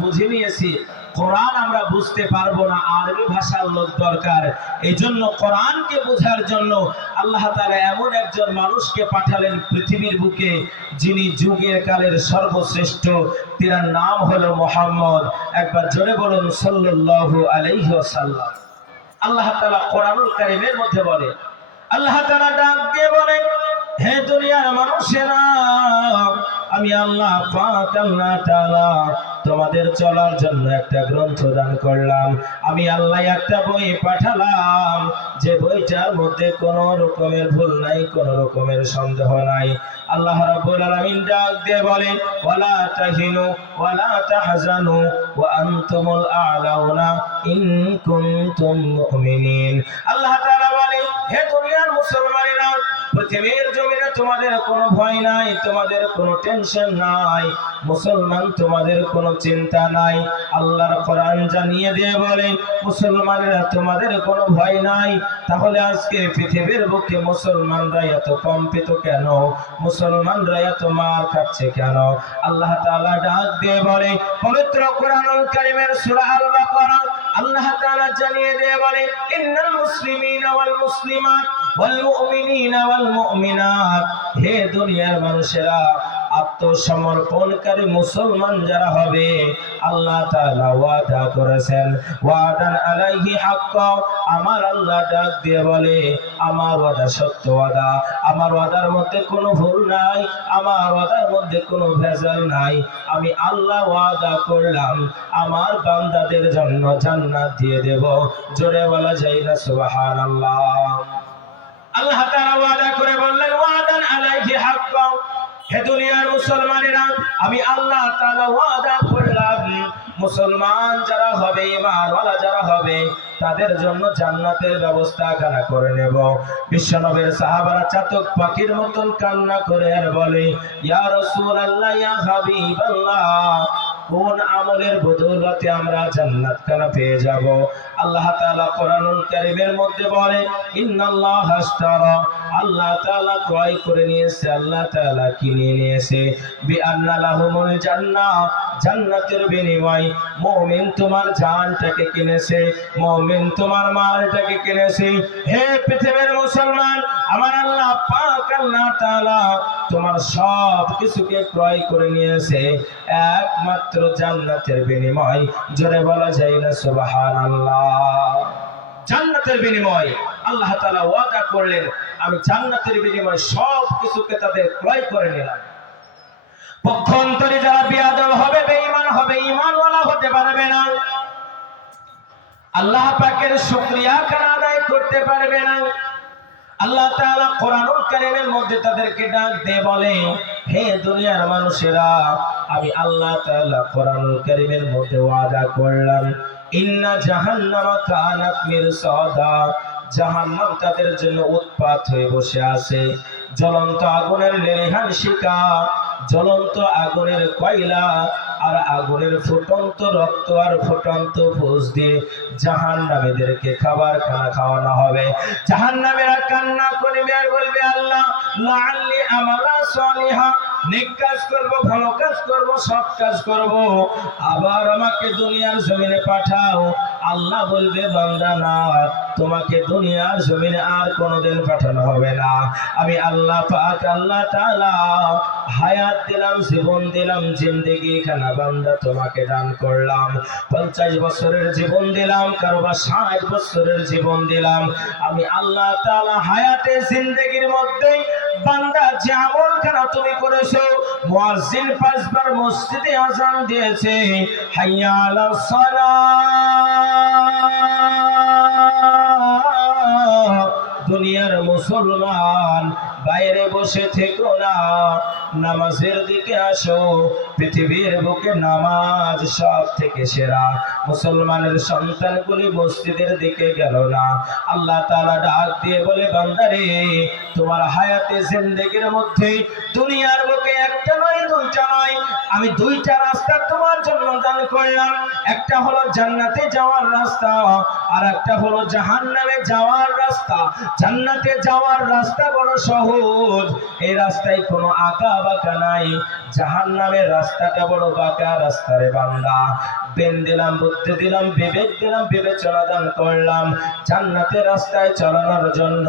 বুঝে নিয়েছি কোরআন আমরা বুঝতে পারবো না, আরবি ভাষার লোক দরকার। এই জন্য কোরআনকে বোঝার জন্য আল্লাহ তাআলা এমন একজন মানুষকে পাঠালেন পৃথিবীর বুকে, যিনি যুগের কালের সর্বশ্রেষ্ঠ। তার নাম হলো মুহাম্মদ। একবার জোরে বলুন সাল্লাল্লাহু আলাইহি ওয়াসাল্লাম। আল্লাহ তাআলা কোরআনুল কারীমের মধ্যে বলে, আল্লাহ তাআলা ডাক দিয়ে বলে, হে দুনিয়ার মানুষেরা, আমি আল্লাহ পাক আল্লাহ তাআলা তোমাদের চলার জন্য একটা গ্রন্থ দান করলাম। আমি আল্লাহ একটা বই পাঠালাম, যে বইটার মধ্যে কোনো রকমের ভুল নাই, কোনো রকমের সন্দেহ নাই। আল্লাহ রাব্বুল আলামিন ডাক দিয়ে বলেন, ওয়ালা তাহিনু ওয়ালা তাহজানু ওয়া আনতুমুল আ'লাউনা ইন কুনতুম মুমিনিন। আল্লাহ তাআলা বলেন, হে দুনিয়ার মুসলমানেরা, পৃথিবীর জমিনে তোমাদের কোনো ভয় নাই, তোমাদের কোনো টেনশন নাই, মুসলমান তোমাদের কোনো চিন্তা নাই। আল্লাহর কোরআন জানিয়ে দিয়ে বলে, মুসলমানেরা তোমাদের কোনো ভয় নাই। তাহলে আজকে পৃথিবীর বুকে মুসলমানরা এত কম্পিত কেন? মুসলমানরা এত মার খাচ্ছে কেন? আল্লাহ তাআলা ডাক দিয়ে বলে, পবিত্র কোরআনুল কারীমের সূরা আল বাকারা আল্লাহ তাআলা জানিয়ে দিয়ে বলে, ইন্নাল মুসলিমিনা ওয়াল মুসলিমাত ওয়াল মুমিনিনা ওয়াল মুমিনাত। হে দুনিয়ার মানুষেরা, আত্মসমর্পণকারী মুসলমান যারা হবে, আল্লাহ তাআলা ওয়াদা করেছেন, ওয়াদান আলাইহি হাক্কা। আমার আল্লাহ ডাক দিয়ে বলে, আমার ওয়াদা সত্য ওয়াদা, আমার ওয়াদার মধ্যে কোনো ভুল নাই, আমার ওয়াদার মধ্যে কোনো ভেজাল নাই। আমি আল্লাহ ওয়াদা করলাম আমার বান্দাদের জন্য জান্নাত দিয়ে দেব। জোরে বলা যায় না সুবহানাল্লাহ। আল্লাহ তাআলা ওয়াদা করে বললেন, ওয়াদান আলাইহি হাক্কা। হে দুনিয়ার মুসলমানেরা, আমি আল্লাহ তাআলা ওয়াদা করলাম মুসলমান যারা হবে, ঈমানওয়ালা যারা হবে, তাদের জন্য জান্নাতের ব্যবস্থা কারা করে নেব। বিশ্বনবীর সাহাবারা চাতক পাখির মতন কান্না করে আর বলে, ইয়া রাসূলুল্লাহ, ইয়া হাবিবাল্লাহ, কোন আমলের বদৌলতে আমরা জান্নাত খানা পেয়ে যাব? আল্লাহ তাআলা কোরআনুল কারীমের মধ্যে বলে, ইন্নাল্লাহা আশতারা, আল্লাহ তাআলা ক্রয় করে নিয়েছে, আল্লাহ তাআলা কিনে নিয়েছে, বিআন্না লাহুমুল জান্নাহ, জান্নাতের বিনিময়। মুমিন তোমার জানটাকে কিনেছে, মুমিন তোমার মালটাকে কিনেছে। হে পৃথিবীর মুসলমান, আমার আল্লাহ পাক আল্লাহ তাআলা তোমার সব কিছুকে ক্রয় করে নিয়েছে একমাত্র জান্নাতের বিনিময়। জোরে বলা যায় না সুবহানাল্লাহ। জান্নাতের বিনিময় আল্লাহ তাআলা ওয়াদা করলেন, আমি জান্নাতের বিনিময় সব কিছুকে তাদের ক্রয় করে নিলাম। পক্ষান্তরে যারা বেয়াদব হবে, বেঈমান হবে, ঈমানওয়ালা হতে পারবে না, আল্লাহ পাকের শুকরিয়া কারা আদায় করতে পারবে না। আল্লাহ তাআলা কোরআনুল কারীমের মধ্যে তাদেরকে ডাক দিয়ে বলে, হে দুনিয়ার মানুষেরা, আমি আল্লাহ তাআলা কোরআনুল কারীমের মধ্যে ওয়াদা করলাম, ইন্না জাহান্নামা কানাত মিরসাদা, জাহান্নাম তাদের জন্য উৎপাত হয়ে বসে আছে। জ্বলন্ত আগুনের লেলিহান শিখা, জ্বলন্ত আগুনের কয়লা আর আগুনের ফুটন্ত রক্ত আর ফুটন্ত ফুস দিয়ে জাহান্নামীদেরকে খাবার খানা খাওয়ানো হবে। জাহান্নামীরা কান্না করবে আর বলবে, আল্লাহ লাআল্লি আমালা সালিহা, নেক কাজ করব, ভালো কাজ করব, সৎ কাজ করব, আবার আমাকে দুনিয়ার জমিনে পাঠাও। আল্লাহ বলবে, বান্দা না, তোমাকে দুনিয়ার জমিনে আর কোনোদিন পাঠানো হবে না। আমি আল্লাহ পাক আল্লাহ তাআলা হায়াত দিলাম, জীবন দিলাম, জিন্দেগি খানা বান্দা তোমাকে দান করলাম। 50 বছরের জীবন দিলাম, কারোবা 60 বছরের জীবন দিলাম। আমি আল্লাহ তাআলা হায়াতে জিন্দেগির মধ্যে বান্দা যে আমল খানা তুমি করেছো, মুয়াজ্জিন 5 বার মসজিদে আযান দিয়েছে, হাইয়া আলাস সালাহ। দুনিয়ার মুসলমান, বাইরে বসে থেকো না, নামাজের দিকে আসো। পৃথিবীর বুকে নামাজ সব থেকে সেরা। মুসলমানের সন্তানগুলি মসজিদের দিকে গেল না। আল্লাহ তাআলা ডাক দিয়ে বলে, বান্দারে, তোমার হায়াতে জিন্দেগির মধ্যে দুনিয়ার বুকে একটা নয়, দুইটা নয়, আমি দুইটা রাস্তা তোমার জন্য দান করলাম। একটা হলো জান্নাতে যাওয়ার রাস্তা, আর একটা হলো জাহান্নামে যাওয়ার রাস্তা। জান্নাতে যাওয়ার রাস্তা বড় সহজ, এই রাস্তায় কোনো আঁকা বাঁকা নাই। জাহান্নামের রাস্তাটা বড় বাঁকা রাস্তা রে বান্দা। বেন দিলাম, বুদ্ধি দিলাম, বিবেক দিলাম, বিবেচনা দান করলাম। জান্নাতের রাস্তায় চালানোর জন্য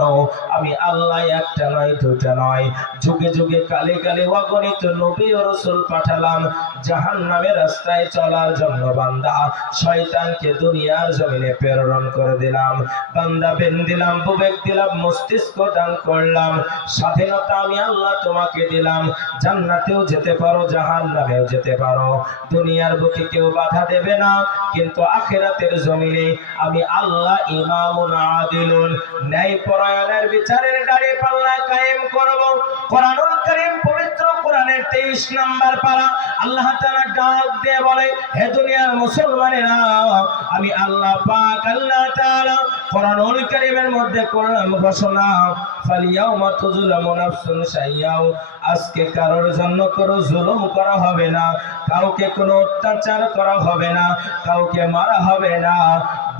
আমি আল্লাহ একটা নয়, দুটা নয়, যুগে যুগে কালে কালে অগণিত নবী ও রাসূল পাঠালাম। জাহান্নামের রাস্তায় চলার জন্য বান্দা শয়তানকে দুনিয়ার জমিনে প্রেরণ করে দিলাম। বান্দা বেন দিলাম, বিবেক দিলাম, মস্তিষ্ক দান করলাম। স্বাধীনতা আমি আল্লাহ তোমাকে দিলাম। জান্নাতেও যেতে পারো, জাহান্নামেও যেতে পারো। দুনিয়ার বুকে কেউ বাধা দেবে না, কিন্তু আখিরাতের জমিনে আমি আল্লাহ ইমামুন আদিলুন, ন্যায় পরায়ণের বিচারের দাড়ি পাল্লা কায়েম করব। কোরআনুল কারীম পবিত্র কোরআনের 23 নম্বর পারা আল্লাহ তাআলা ডাক দিয়ে বলে, হে দুনিয়ার মুসলমানেরা, আমি আল্লাহ পাক আল্লাহ তাআলা কোরআনুল কারীমের মধ্যে করলাম ঘোষণা, ফালিয়াউমা তুযলামু নাফসুন শাইয়াও, আজকে কারোর জন্য কোনো জুলুম করা হবে না, কাউকে কোনো অত্যাচার করা হবে না, কাউকে মারা হবে না।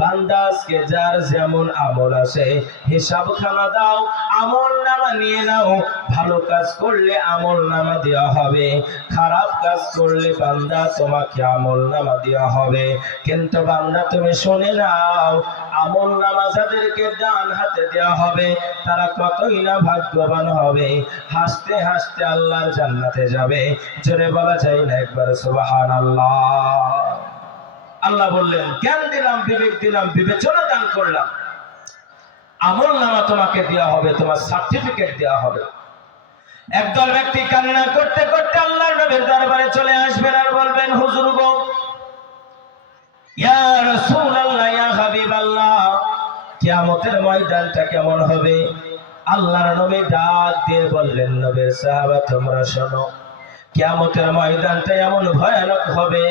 বান্দা আজকে যার যেমন আমল আছে হিসাব খানা দাও, আমল নামা নিয়ে নাও। ভালো কাজ করলে আমল নামা দেওয়া হবে, খারাপ কাজ করলে বান্দা তোমাকে আমল নামা দেওয়া হবে। কিন্তু বান্দা তুমি শুনে নাও, আমল নামা যাদেরকে ডান হাতে দেওয়া হবে তারা কতই না ভাগ্যবান হবে, হাসতে হাসতে আল্লাহর জান্নাতে যাবে। জোরে বলা যায় না একবার সুবহানাল্লাহ? আল্লাহ বললেন, জ্ঞান দিলাম, বিবেক দিলাম, বিবেচনা দান করলাম, আমল নামা তোমাকে দেওয়া হবে, তোমার সার্টিফিকেট দেওয়া হবে। একদল ব্যক্তি কান্না করতে করতে আল্লাহর নবীর দরবারে চলে আসবেন আর বলবেন, হুজুর গো, ইয়া রাসূলুল্লাহ, ইয়া হাবিবাল্লাহ, কিয়ামতের ময়দানটা কেমন হবে? আল্লাহর নবী ডাক দিয়ে বললেন, নবীর সাহাবা তোমরা শোনো, কিয়ামতের ময়দানটা এমন ভয়ানক হবে,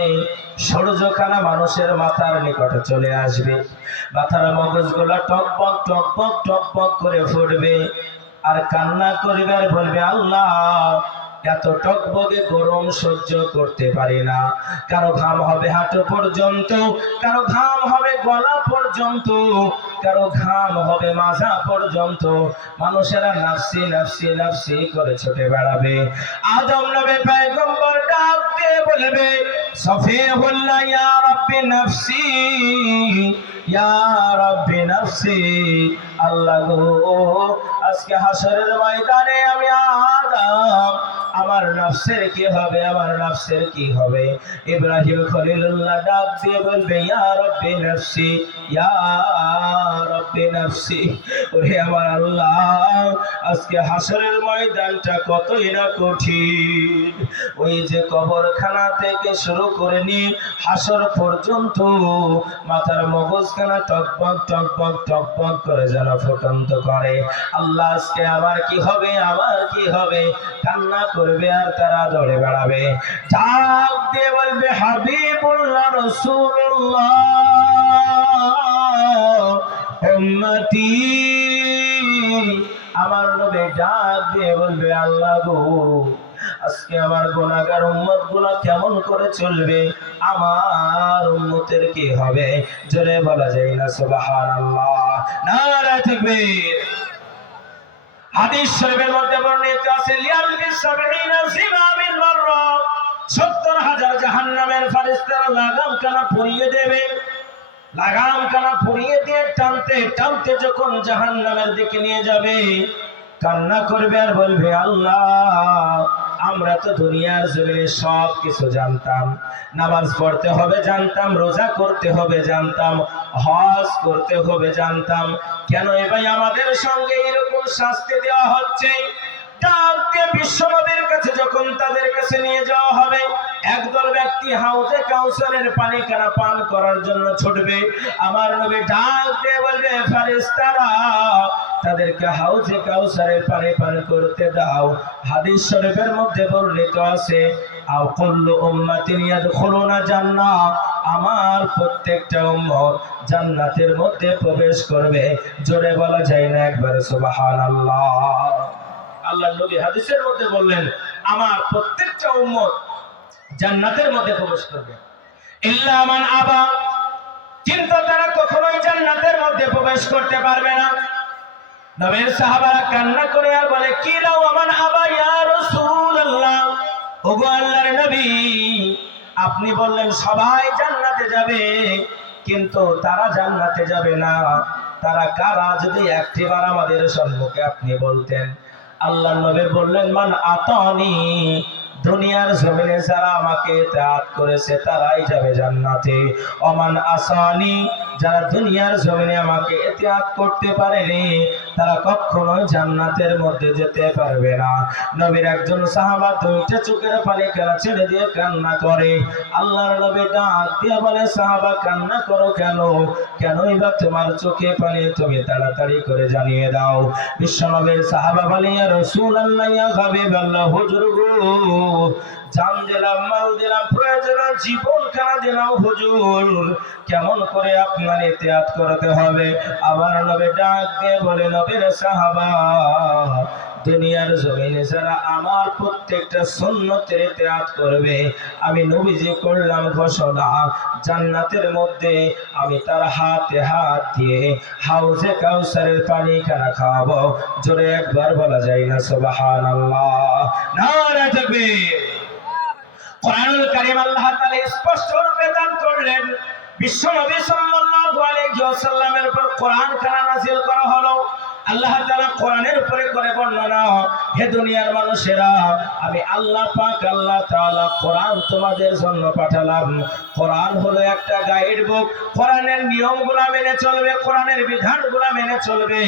সূর্যখানা মানুষের মাথার নিকটে চলে আসবে, মাথার মগজগুলো টকবক টকবক টকবক করে ফুটবে, আর কান্না করবে আর বলবে, আল্লাহ এত টকবকে গরম সহ্য করতে পারি না। কারো ঘাম হবে হাঁটু পর্যন্ত, কারো ঘাম হবে গলা পর্যন্ত, কারো ঘাম হবে মাজা পর্যন্ত। মানুষেরা নাফসি নাফসি নাফসি করে ছুটে বেড়াবে। আদম নবী পয়গম্বর ডাক দিয়ে বলবে, সফিহুল্লাহ ইয়া রাব্বি নাফসি, ইয়া রাব্বি নাফসি। আল্লাহ গো, আজকে হাসরের ময়দানে আমি আদম, আমার নফসের কি হবে, আমার নফসের কি হবে? ইব্রাহিম খলিলুল্লাহ ডাক দিয়ে বলবে, ইয়া রাব্বি নাফসি, ইয়া রাব্বি নাফসি। ওরে আমার আল্লাহ, আজকে হাসরের ময়দানটা কতই না কঠিন। ওই যে কবরখানা থেকে শুরু করে নিয়ে হাসর পর্যন্ত মাথার মগজখানা টকবক টকবক টকবক করে যেন ফুটন্ত করে। আল্লাহ আজকে আমার কি হবে, আমার কি হবে? কান্না করবে আর তারা দৌড়ে বেড়াবে। ডাক দিয়ে বলবে, হাবিবুল্লাহ রাসূলুল্লাহ উম্মতি। আমার নবী ডাক দিয়ে বলবে, আল্লাহ গো, আজকে আমার গুনাহগার উম্মতগুলো কেমন করে চলবে, আমার উম্মতের কি হবে? জোরে বলা যায় না সুবহানাল্লাহ? নারে তাকবীর। হাদিস শরীফের মধ্যে বর্ণিত আছে, লিয়ালবি 70 জিমামিন মাররা, 70,000 জাহান্নামের ফেরেশতারা লাগাম কানা পরিয়ে দেবে। লাগাম কানা পরিয়ে দিয়ে টানতে টানতে যখন জাহান্নামের দিকে নিয়ে যাবে, কান্না করবে আর বলবে, আল্লাহ আমরা তো দুনিয়ার জমিনে সব কিছু জানতাম, নামাজ পড়তে হবে জানতাম, রোজা করতে হবে জানতাম, হজ করতে হবে জানতাম, কেন ভাই আমাদের সঙ্গে এরকম শাস্তি দেওয়া হচ্ছে? ডাক দিয়ে বিশ্বনবীর কাছে যখন তাদের কাছে নিয়ে যাওয়া হবে, একদল ব্যক্তি হাউজে কাউসারের পানি কানা পান করার জন্য ছুটবে। আমার নবী ডাক দিয়ে বলবে, ফেরেশতারা তাদেরকে হাউজে কাউসারের পানি পান করতে দাও। হাদিস শরীফের মধ্যে বর্ণিত আছে, আও কুল্লু উম্মাতিন ইয়াদখুলুনা জান্নাহ, আমার প্রত্যেকটা উম্মত জান্নাতের মধ্যে প্রবেশ করবে। জোরে বলা যায় না একবার সুবহানাল্লাহ? আল্লাহ নবী হাদিসের মধ্যে বললেন আমার প্রত্যেকটা উম্মত জান্নাতের মধ্যে প্রবেশ করবে ইল্লা মান আবা, কিন্তু তারা কখনোই জান্নাতের মধ্যে প্রবেশ করতে পারবে না। নবীর সাহাবারা কান্না করে আর বলে কি রাও আমান আবা ইয়া রাসূলুল্লাহ, ওগো আল্লাহর নবী আপনি বললেন সবাই জান্নাতে যাবে, কিন্তু তারা জান্নাতে যাবে না, তারা কারা যদি একটিবার আমাদের সম্মুখে আপনি বলতেন। আল্লাহর নবী বললেন মান আতানি, দুনিয়ার জমিনে যারা আমাকে ইতাআত করেছে তারাই যাবে জান্নাতে। ওমান আসানি, যারা দুনিয়ার জমিনে আমাকে ইতাআত করতে পারেনি তারা কখনোই জান্নাতের মধ্যে যেতে পারবে না। নবীর একজন সাহাবা দুইটা চোখের পানি কেনা ছেড়ে দিয়ে কান্না করে। আল্লাহর নবী ডাক দিয়ে বলে সাহাবা কান্না করো কেন, কেনই বা তোমার চোখে পানি, তুমি তাড়াতাড়ি করে জানিয়ে দাও। বিশ্বনবীর সাহাবা বলে ইয়া রাসূলুল্লাহ ইয়া হাবিবাল্লাহ, হুজুর গো জান দিলাম মাল দিলাম প্রয়োজনে জীবন খানা দিলাম হুজুর, কেমন করে আপনার ইতিআত করতে হবে। আবার নবী ডাক দিয়ে বলে নবীর সাহাবা দুনিয়ার জমিনে যারা আমার প্রত্যেকটা সুন্নতের ইতিআত করবে আমি নবীজি করলাম ঘোষণা জান্নাতের মধ্যে আমি তার হাতে হাত দিয়ে হাউজে কাউসারের পানি খানা খাওয়াবো। জোরে একবার বলা যায় না সুবহানাল্লাহ, নারে তাকবীর। কোরআনুল কারীম আল্লাহ তাআলা স্পষ্ট রূপে দান করলেন বিশ্ব নবী সাল্লাল্লাহু আলাইহি ওয়াসাল্লামের উপর কোরআন খানা নাযিল করা হলো। আল্লাহ তাআলা কোরআনের উপরে করে বর্ণনা, হে দুনিয়ার মানুষেরা আমি আল্লাহ পাক আল্লাহ তাআলা কোরআন তোমাদের জন্য পাঠালাম। কোরআন হলো একটা গাইড বুক, কোরআনের নিয়মগুলো মেনে চলবে, কোরআনের বিধানগুলো মেনে চলবে,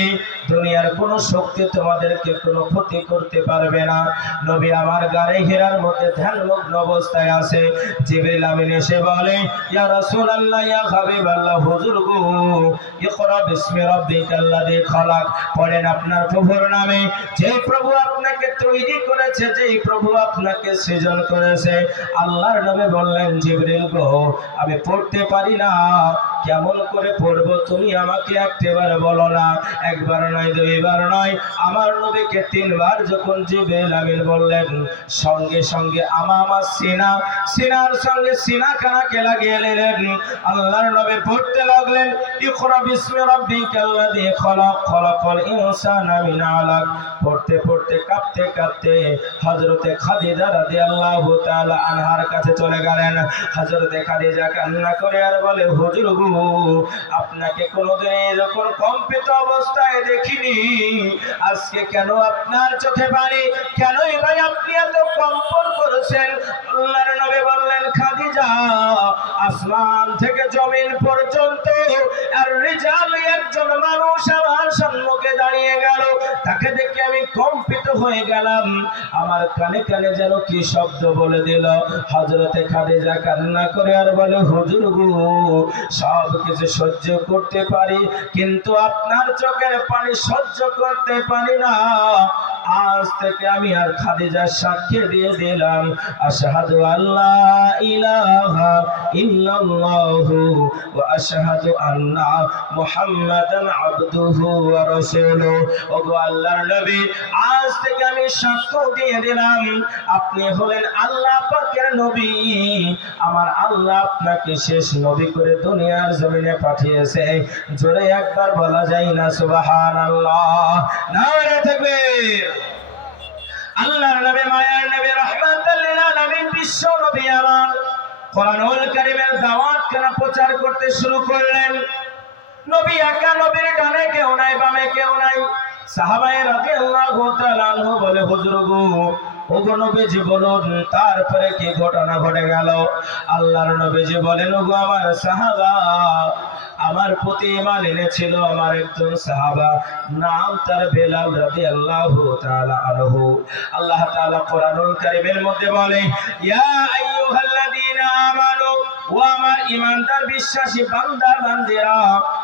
দুনিয়ার কোনো শক্তি তোমাদেরকে কোনো ক্ষতি করতে পারবে না। নবী আমার গায়ে হেরার মধ্যে ধ্যানমগ্ন অবস্থায় আছে, জিবরিল আমিন এসে বলে ইয়া রাসূলুল্লাহ ইয়া হাবিবাল্লাহ, হুজুর গো ইকরা বিসমি রাব্বিকাল্লাযী খালাক, পড়েন আপনার প্রভুর নামে, যে প্রভু আপনাকে তৈরি করেছে, যেই প্রভু আপনাকে সৃজন করেছে। আল্লাহর নবী বললেন জিবরিল গো আমি পড়তে পারি না, কেমন করে পড়বো তুমি আমাকে একবার বলো না। একবার নয় দুইবার নয়, আমার নবীকে তিনবার যখন জিবরিল আমিন বললেন সঙ্গে সঙ্গে আমার সিনার সঙ্গে সিনা কানাকে লাগিয়ে নিলেন। আল্লাহর নবী পড়তে লাগলেন ইকরা বিসমি রাব্বিকাল্লাযী খালাক, খালাকাল ইনসানা মিন আলাক। পড়তে পড়তে কাঁপতে কাঁপতে হযরতে খাদিজা রাদিয়াল্লাহু তাআলা আনহার কাছে চলে গেলেন। হযরতে খাদিজা কান্না করে আর বলে হুজুর গো আপনাকে কোনোদিন এরকম কম্পিত অবস্থায় দেখিনি, আজকে কেন আপনার চোখে পানি, কেনই ভাই আপনি এত কম্পন করেছেন। আল্লাহর নবী বললেন খাদিজা আসমান থেকে জমিন পর্যন্ত আর রিজাল একজন মানুষ আমার সম্মুখে দাঁড়িয়ে গেল, তাকে দেখে আমি কম্পিত হয়ে গেলাম, আমার কানে কানে যেন কি শব্দ বলে দিল। হযরতে খাদিজা কান্না করে আর বলে হুজুর গো সব কিছু সহ্য করতে পারি, কিন্তু আপনার চোখের পানি সহ্য করতে পারি না। আজ থেকে আমি আর খাদিজার সাক্ষী দিয়ে দিলাম আশহাদু আল্লা ইলাহা ইল্লাল্লাহু ওয়া আশহাদু আন্না মুহাম্মাদান আবদুহু ওয়া রাসূলুহু। ওগো আল্লাহর নবী আজ থেকে আমি সাক্ষ্য দিয়ে দিলাম আপনি হলেন আল্লাহ পাকের নবী, আমার আল্লাহ আপনাকে শেষ নবী করে দুনিয়ার জমিনে পাঠিয়েছে। জোরে একবার বলা যায় না সুবহানাল্লাহ, নারে তাকবীর। আল্লাহর নবী মায়ার নবী রাহমাতুল লিল আলামিন বিশ্ব নবী আমার কোরআনুল কারীমের দাওয়াত কেন প্রচার করতে শুরু করলেন। নবী একা, নবীর ডানে কেউ নাই বামে কেউ নাই। সাহাবায়ে রাদিয়াল্লাহু তাআলা আনহু বলে হুজুর গো ওগো নবীজি বলুন তারপরে কি ঘটনা ঘটে গেল। আল্লাহর নবীজি বলেন ওগো আমার সাহাবা, আমার প্রতি ঈমান এনেছিল আমার একজন সাহাবা, নাম তার বেলাল রাদিয়াল্লাহু তাআলা আনহু। আল্লাহ তাআলা কোরআনুল কারীমের মধ্যে বলে ইয়া আইয়ুহাল্লাযীনা আমানু, ও আমার ঈমানদার বিশ্বাসী বান্দা বান্দিরা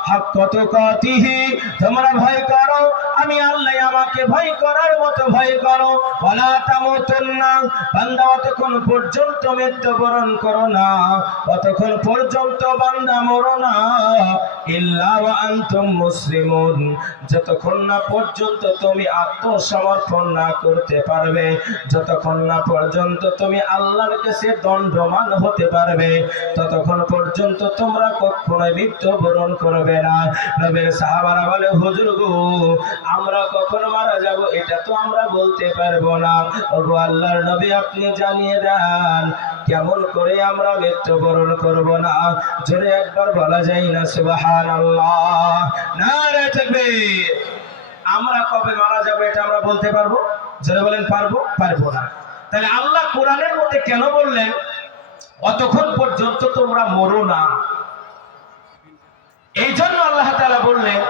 হাক্কা তুকাতিহি, তোমরা ভয় করো আমি আল্লাহ আমাকে ভয় করার মতো ভয় করো। ওয়ালা তামুতুন্না, বান্দা অতক্ষণ পর্যন্ত মৃত্যুবরণ করো না, অতক্ষণ পর্যন্ত বান্দা মরো না, ইল্লা ওয়া আনতুম মুসলিমুন, যতক্ষণ না পর্যন্ত তুমি আত্মসমর্পণ না করতে পারবে, যতক্ষণ না পর্যন্ত তুমি আল্লাহর কাছে দণ্ডমান হতে পারবে, ততক্ষণ পর্যন্ত তোমরা কখনোই মৃত্যুবরণ করবে না। নবীর সাহাবারা বলে, হুজুর গো, আমরা কখন মারা যাব এটা তো আমরা বলতে পারবো না। ওগো আল্লাহর নবী, আপনি জানিয়ে দেন কেমন করে আমরা মৃত্যুবরণ করব না। জোরে একবার বলা যায় না সুবহানাল্লাহ? নারে তাকবীর। আমরা কবে মারা যাব এটা আমরা বলতে পারবো? জোরে বলেন, পারবো? পারবো না। তাহলে আল্লাহ কোরআনের মধ্যে কেন বললেন অতক্ষণ পর্যন্ত তোমরা মরো না? এই জন্য আল্লাহ তাআলা বললেন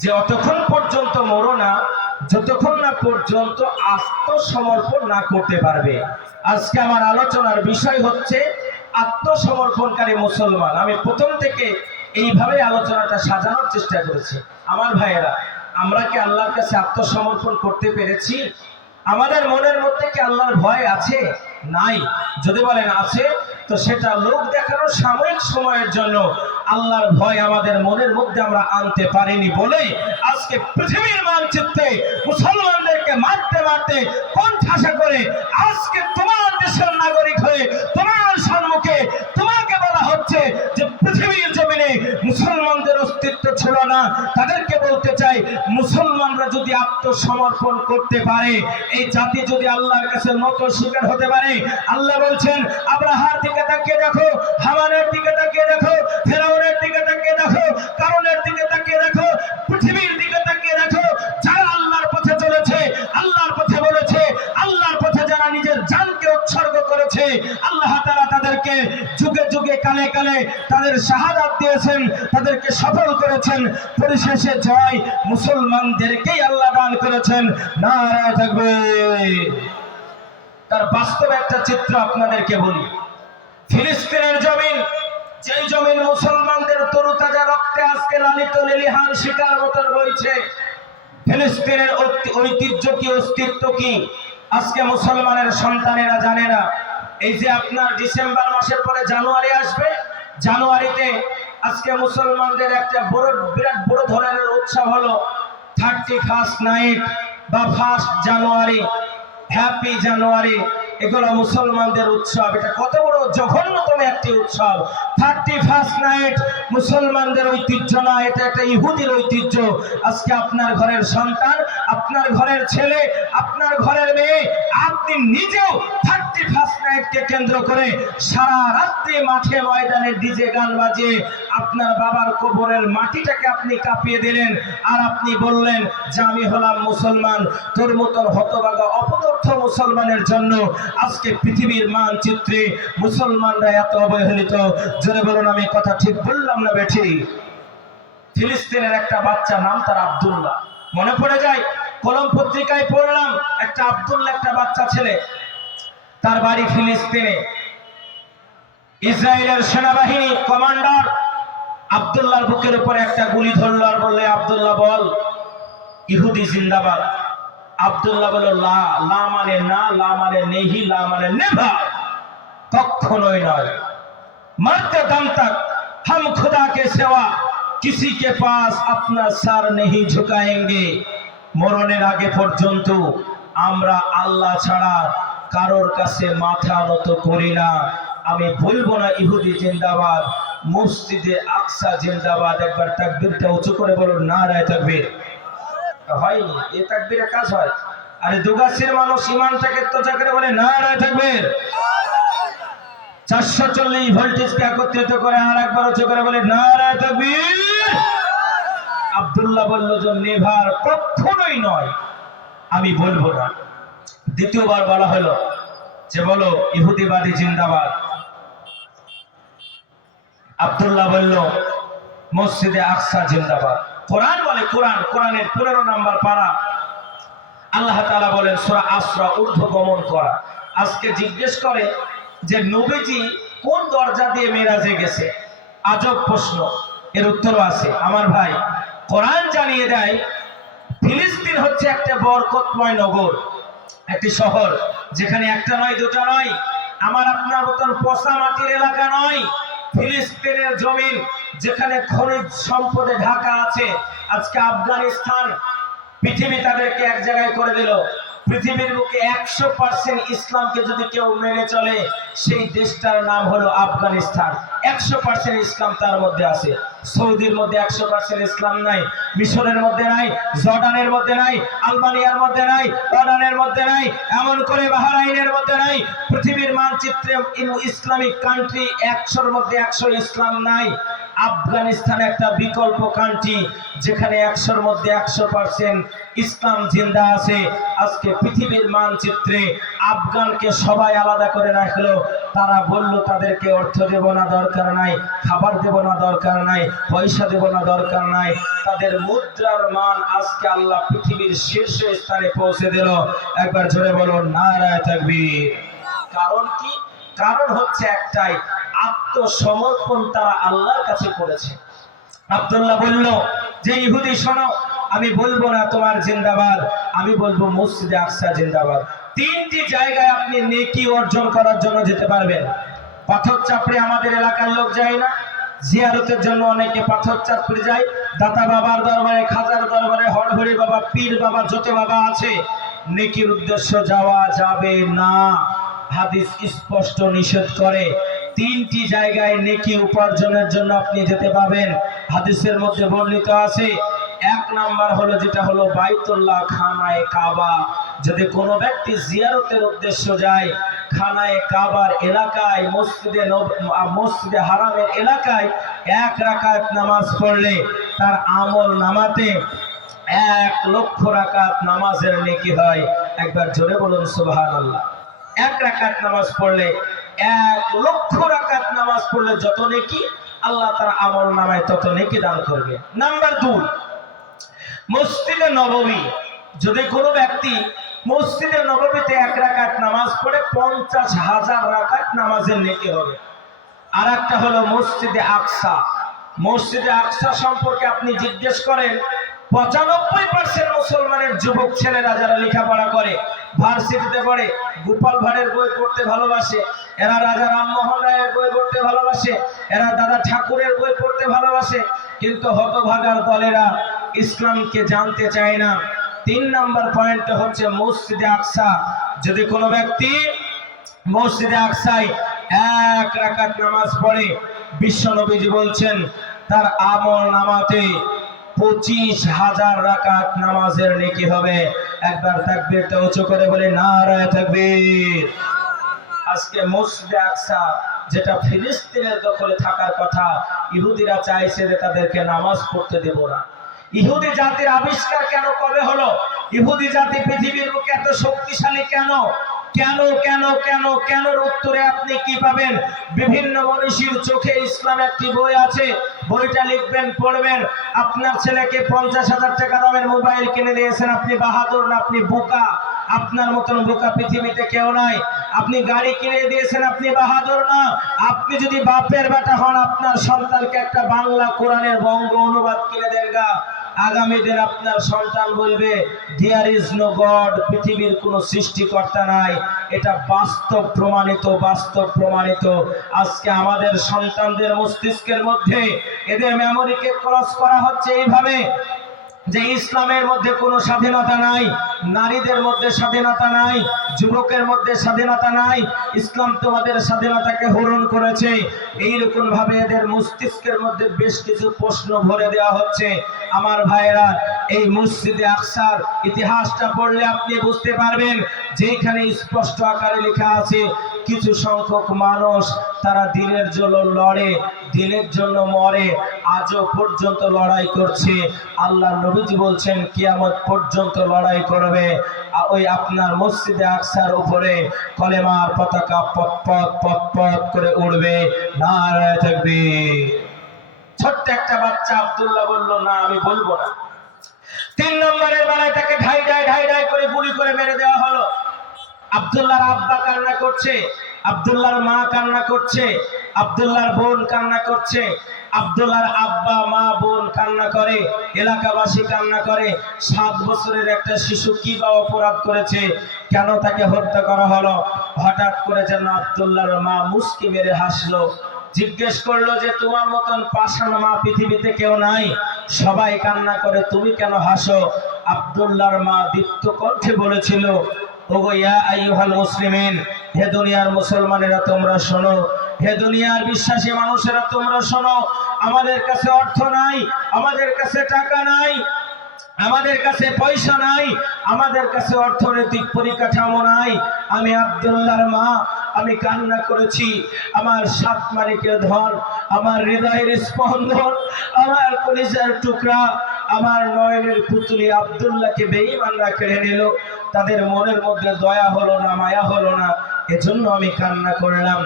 যে অতক্ষণ পর্যন্ত মরো না, যতক্ষণ না পর্যন্ত আত্মসমর্পণ না করতে পারবে। আজকে আমার আলোচনার বিষয় হচ্ছে আত্মসমর্পণকারী মুসলমান। আমি প্রথম থেকে এইভাবে আলোচনাটা সাজানোর চেষ্টা করেছি। আমার ভাইয়েরা, আমরা কি আল্লাহর কাছে আত্মসমর্পণ করতে পেরেছি? আমাদের মনের মধ্যে কি আল্লাহর ভয় আছে? নাই। যদি বলেন আছে, তো সেটা লোক দেখানোর সাময়িক সময়ের জন্য। আল্লাহর ভয় আমাদের মনের মধ্যে আমরা আনতে পারিনি বলে আজকে পৃথিবীর মানচিত্রে মুসলমানদেরকে মারতে মারতে কোণঠাসা করে আজকে তোমার দেশের নাগরিক হয়ে তোমার সম্মুখে তোমাকে বলা হচ্ছে যে পৃথিবীর জমিনে মুসলমানদের অস্তিত্ব ছিল না। তাদেরকে বলতে চাই, মুসলমানরা যদি আত্মসমর্পণ করতে পারে, এই জাতি যদি আল্লাহর কাছে নত স্বীকার হতে পারে, আল্লাহ বলছেন আব্রাহার দিকে তাকিয়ে দেখো, হামানের দিকে তাকিয়ে দেখো, ফেরাউনের দিকে তাকিয়ে দেখো, কারণের দিকে তাকিয়ে দেখো, পৃথিবীর দিকে তাকিয়ে দেখো, যারা আল্লাহর পথে চলেছে, আল্লাহর পথে বলেছে, আল্লাহর পথে যারা নিজের জানকে উৎসর্গ করেছে, আল্লাহ তাআলা তাদেরকে যুগে যুগে কালে কালে তাদের শাহাদাত দিয়েছেন, তাদেরকে সফল করেছেন। পরিশেষে জয় মুসলমানদেরকেই আল্লাহ দান করেছেন। নারায়ে তাকবীর। তার বাস্তব একটা চিত্র আপনাদেরকে বলি। ফিলিস্তিনের জমিন, যেই জমিন মুসলমানদের তরুতাজা রক্তে আজকে লালিত লিলিহান শিকার মতন বইছে, ফিলিস্তিনের ঐতিহ্য কি, অস্তিত্ব কি, আজকে মুসলমানের সন্তানেরা জানে না। এই যে আপনার ডিসেম্বর মাসের পরে জানুয়ারি আসবে, জানুয়ারিতে আজকে মুসলমানদের একটা বিরাট বড় ধরনের উৎসব হলো 31st নাইট বা 1 জানুয়ারি, হ্যাপি জানুয়ারি। এগুলো মুসলমানদের উৎসব। এটা কত বড় জঘন্যতম একটি উৎসব। 31st নাইট মুসলমানদের ঐতিহ্য না, এটা একটা ইহুদির ঐতিহ্য। আজকে আপনার ঘরের সন্তান, আপনার ঘরের ছেলে, আপনার ঘরের মেয়ে, আপনি নিজেও 31st নাইটকে কেন্দ্র করে সারা রাত্রি মাঠে ময়দানে ডিজে গান বাজিয়ে আপনার বাবার কবরের মাটিটাকে আপনি কাঁপিয়ে দিলেন। আর আপনি বললেন যে আমি হলাম মুসলমান। তোর মতন হতভাগা অপদার্থ মুসলমানের জন্য আজকে পৃথিবীর মানচিত্রে মুসলমানরা এত অবহেলিত। জোরে বলুন, আমি কথা ঠিক বললাম না বেঠি? ফিলিস্তিনের একটা বাচ্চা, নাম তার আব্দুল্লাহ। মনে পড়ে যায়, কলম পত্রিকায় পড়লাম একটা আব্দুল্লাহ, একটা বাচ্চা ছেলে, তার বাড়ি ফিলিস্তিনে। ইসরায়েলের সেনাবাহিনী কমান্ডার আব্দুল্লাহর বুকের উপরে একটা গুলি ধরলো আর বললে, আব্দুল্লাহ বল ইহুদি জিন্দাবাদ। আব্দুল্লাহ বলল, লা লা মানে না, লা মানে নেহি, লা মানে নেভার, কখনোই নয়। मरते दम तक हम खुदा के सिवा किसी के पास अपना सर नहीं झुकाएंगे। মরণের আগে পর্যন্ত আমরা আল্লাহ ছাড়া কারোর কাছে মাথা নত করি না। আমি বলবো না ইহুদি জিন্দাবাদ, মসজিদে আকসা জিন্দাবাদ। একবার তাকবীরটা উঁচু করে বলুন, নারায়ে তাকবীর। হয়নি, এই তাকবীরে কাজ হয়। আরে দুগাছির মানুষ ইমানটাকে তোজা করে বলে নারায়ে তাকবীর। 440 ভোল্টেজকে একত্রিত করে আর একবার উঁচু করে বলে নারায়ে তাকবীর। আব্দুল্লাহ বলল যে নেভার, কখনোই নয়, আমি বলবো না। দ্বিতীয়বার বলা হলো যে বলো ইহুদিবাদী জিন্দাবাদ। আব্দুল্লাহ বলল মসজিদে আকসা জিন্দাবাদ। কোরআন বলে, কোরআনের 15 নম্বর পারা, আল্লাহ তাআলা বলেন সূরা আসরা, ঊর্ধ্বগমন করা। আজকে জিজ্ঞেস করে যে নবীজি কোন দরজা দিয়ে মেরাজে গেছে? আজব প্রশ্ন। এর উত্তরও আছে। আমার ভাই, কোরআন জানিয়ে দেয় ফিলিস্তিন হচ্ছে একটা বরকতময় নগর, একটি শহর, যেখানে একটা নয় দুটা নয়, আমার আপনার মতন পচা মাটির এলাকা নয়। ফিলিস্তিনের জমিন যেখানে খনিজ সম্পদে ঢাকা আছে। আজকে আফগানিস্তান পৃথিবী তাদেরকে এক জায়গায় করে দিল। পৃথিবীর বুকে 100% ইসলামকে যদি কেউ মেনে চলে, সেই দেশটার নাম হলো আফগানিস্তান। 100% ইসলাম তার মধ্যে আছে। সৌদির মধ্যে 100% ইসলাম নাই, মিশরের মধ্যে নাই, জর্ডানের মধ্যে নাই, আলবানিয়ার মধ্যে নাই, জর্ডানের মধ্যে নাই, এমন করে বাহরাইনের মধ্যে নাই। পৃথিবীর মানচিত্রে ইসলামিক কান্ট্রি 100-র মধ্যে 100 ইসলাম নাই। আফগানিস্তান একটা বিকল্প কান্ট্রি, যেখানে 100-র মধ্যে 100% ইসলাম জিন্দা আছে। আজকে পৃথিবীর মানচিত্রে আফগানকে সবাই আলাদা করে রাখলো। তারা বলল তাদেরকে অর্থ দেব না, দরকার নাই, খাবার দেব না, দরকার নাই, পয়সা দেব না, দরকার নাই। তাদের মুদ্রার মান আজকে আল্লাহ পৃথিবীর শীর্ষ স্থানে পৌঁছে দিল। একবার জোরে বলুন নারায়ে তাকবীর। কারণ কি? কারণ হচ্ছে একটাই, আত্মসমর্পণ তারা আল্লাহর কাছে করেছে। আব্দুল্লাহ বলল যে ইহুদি শোনো, আমি বলবো না তোমার জিন্দাবাদ, আমি বলবো মসজিদে আকসা জিন্দাবাদ। 3টি জায়গায় আপনি নেকি অর্জন করার জন্য যেতে পারবেন। পাথর চাপড়ে আমাদের এলাকার লোক যায় না? জিয়ারতের জন্য অনেকে পাথর চাপড়ে যায়। দাতা বাবার দরবারে, খাজার দরবারে, হরহরি বাবা, পীর বাবা, যত বাবা আছে, নেকির উদ্দেশ্য যাওয়া যাবে না। হাদিস স্পষ্ট নিষেধ করে। 3টি জায়গায় নেকি উপার্জনের জন্য আপনি যেতে পাবেন। হাদিসের মধ্যে বর্ণিত আছে, 1 নাম্বার হলো যেটা হলো বাইতুল্লাহ, খানায়ে কাবা। যদি কোনো ব্যক্তি জিয়ারতের উদ্দেশ্য যায়, খানায়ে কাবার এলাকায়, মসজিদে হারামের এলাকায় 1 রাকাত নামাজ পড়লে তার আমল নামাতে 1 লক্ষ রাকাত নামাজের নেকি হয়। একবার জোরে বলুন সুবহানাল্লাহ। 1 রাকাত নামাজ পড়লে, 1 লক্ষ রাকাত নামাজ পড়লে যত নেকি, আল্লাহ তার আমল নামায় তত নেকি দান করবে। নাম্বার 2, মসজিদে নববী। যদি কোনো ব্যক্তি মসজিদে নববীতে 1 রাকাত নামাজ পড়ে 50,000 রাকাত নামাজের নেকি হবে। আর একটা হলো মসজিদে আকসা। মসজিদে আকসা সম্পর্কে আপনি জিজ্ঞেস করেন, 95% মুসলমানের যুবক ছেলেরা যারা লেখাপড়া করে, ভার্সিটিতে পড়ে, গোপাল ভাঁড়ের বই পড়তে ভালোবাসে, এরা রাজা রামমোহন রায়ের বই পড়তে ভালোবাসে, এরা দাদা ঠাকুরের বই পড়তে ভালোবাসে, কিন্তু হতভাগার দলেরা ইসলামকে জানতে চায় না। 3 নাম্বার পয়েন্ট হচ্ছে মসজিদে আকসা। যদি কোনো ব্যক্তি মসজিদে আকসায় 1 রাকাত নামাজ পড়ে, বিশ্ব নবীজি বলছেন তার আমল নামাতে 25,000 রাকাত নামাজের নেকি হবে। একবার তাকবীরটা উঁচু করে বলে নারায়ে তাকবীর। আজকে মসজিদে আকসা যেটা ফিলিস্তিনের দখলে থাকার কথা, ইহুদিরা চাইছে যে তাদেরকে নামাজ পড়তে দেব না। ইহুদি জাতির আবিষ্কার কেন, কবে হলো? ইহুদি জাতি পৃথিবীর বুকে এত শক্তিশালী কেন? কেন কেন কেন কেনর উত্তরে আপনি কি পাবেন? বিভিন্ন মনীষীর চোখে ইসলাম একটি বই আছে, বইটা লিখবেন, পড়বেন। আপনার ছেলেকে 50,000 টাকা দামের মোবাইল কিনে দিয়েছেন, আপনি বাহাদুর না, আপনি বোকা। আপনার মতন বোকা পৃথিবীতে কেউ নাই। আপনি গাড়ি কিনে দিয়েছেন, আপনি বাহাদুর না। আপনি যদি বাপের বেটা হন, আপনার সন্তানকে একটা বাংলা কোরআনের বঙ্গ অনুবাদ কিনে দেন গা। আগামী দিন আপনার সন্তান বলবে দেয়ার ইজ নো গড, পৃথিবীর কোনো সৃষ্টিকর্তা নাই। এটা বাস্তব প্রমাণিত, বাস্তব প্রমাণিত। আজকে আমাদের সন্তানদের মস্তিষ্কের মধ্যে এদের মেমোরিকে ক্রস করা হচ্ছে এইভাবে যে ইসলামের মধ্যে কোনো স্বাধীনতা নাই, নারীদের মধ্যে স্বাধীনতা নাই, যুবকের মধ্যে স্বাধীনতা নাই, ইসলাম তোমাদের স্বাধীনতাকে হরণ করেছে। এইরকম ভাবে এদের মস্তিষ্কের মধ্যে বেশ কিছু প্রশ্ন ভরে দেওয়া হচ্ছে। আমার ভাইয়েরা, এই মসজিদে আকসার ইতিহাসটা পড়লে আপনি বুঝতে পারবেন, যেখানে স্পষ্ট আকারে লেখা আছে কিছু সংখ্যক মানুষ তারা দিনের জন্য লড়ে, দিনের জন্য মরে, আজও পর্যন্ত লড়াই করছে। আল্লাহ নবীজি বলছেন কিয়ামত পর্যন্ত লড়াই করবে। ওই আপনার মসজিদে আকসার উপরে কলেমার পতাকা পতপত পতপত করে উড়বে। নারায়ে তাকবীর। ছোট্ট একটা বাচ্চা আব্দুল্লাহ বলল না, আমি বলবো না। 3 নম্বরের বেলায় তাকে ঢাই ঢাই করে গুলি করে মেরে দেওয়া হলো। আব্দুল্লাহর আব্বা কান্না করছে, আব্দুল্লাহর মা কান্না করছে। আব্দুল্লাহর বোন কান্না করছে, আব্দুল্লাহর আব্বা মা বোন কান্না করে, এলাকাবাসী কান্না করে। 7 বছরের একটা শিশু কি বা অপরাধ করেছে, কেন তাকে হত্যা করা হলো? হঠাৎ করে যেন আব্দুল্লাহর মা মুস্কি মেরে হাসলো, জিজ্ঞেস করলো যে তোমার মতন পাষাণ মা পৃথিবীতে কেউ নাই, সবাই কান্না করে, তুমি কেন হাসো? আব্দুল্লাহর মা দীপ্ত কণ্ঠে বলেছিল, ওগো ইয়া আইয়ুহাল মুসলিমিন, হে দুনিয়ার মুসলমানেরা তোমরা শোনো, হে দুনিয়ার বিশ্বাসী মানুষেরা তোমরা শোনো, আমাদের কাছে অর্থ নাই, আমাদের কাছে টাকা নাই, আমাদের কাছে পয়সা নাই, আমাদের কাছে অর্থনৈতিক পরিকাঠামো নাই। আমি আব্দুল্লাহর মা, আমি কান্না করেছি, আমার 7 মালিকের ধন, আমার হৃদয়ের স্পন্দন, আমার কলিজার টুকরা, আমার নয়নের পুতুলি আব্দুল্লাহকে বেঈমানরা কেড়ে নিল। তাদের মনের মধ্যে দয়া হলো না, মায়া হলো না, এজন্য আমি কান্না করলাম।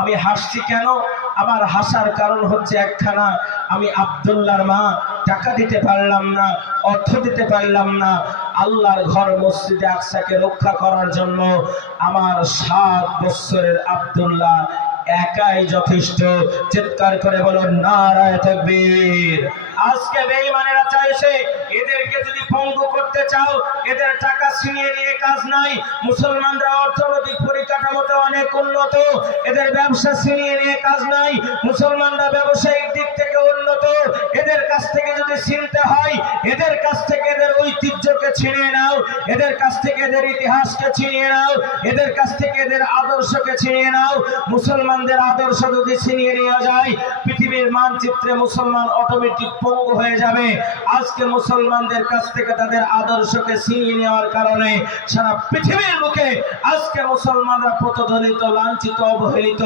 আমি হাসছি কেন? আমার হাসার কারণ হচ্ছে একখানা, আমি আব্দুল্লাহর মা, টাকা দিতে পারলাম না, অর্থ দিতে পারলাম না, আল্লাহর ঘর মসজিদে আকসাকে রক্ষা করার জন্য আমার 7 বছরের আব্দুল্লাহ একাই যথেষ্ট। চিৎকার করে বলুন নারায়ে তাকবীর। আজকে বেঈমানেরা চাইছে এদেরকে যদি পঙ্গু করতে চাও, এদের টাকা ছিনিয়ে নিয়ে কাজ নাই। মুসলমানরা অর্থনৈতিক পরিকাঠামোতে অনেক উন্নত, এদের ব্যবসা ছিনিয়ে নিয়ে কাজ নাই। মুসলমানরা ব্যবসায়িক দিক থেকে উন্নত, এদের কাছ থেকে যদি ছিনতে হয়, এদের কাছ থেকে এদের ঐতিহ্যকে ছিনিয়ে নাও, এদের কাছ থেকে এদের ইতিহাসকে ছিনিয়ে নাও, এদের কাছ থেকে এদের আদর্শকে ছিনিয়ে নাও। মুসলমানদের আদর্শ যদি ছিনিয়ে নেওয়া যায়, পৃথিবীর মানচিত্রে মুসলমান অটোমেটিক পঙ্গু হয়ে যাবে। আজকে মুসলমানদের কাছ থেকে তাদের আদর্শকে ছিনিয়ে নেওয়ার কারণে সারা পৃথিবীর বুকে আজকে মুসলমানরা পদদলিত, লাঞ্ছিত, অবহেলিত।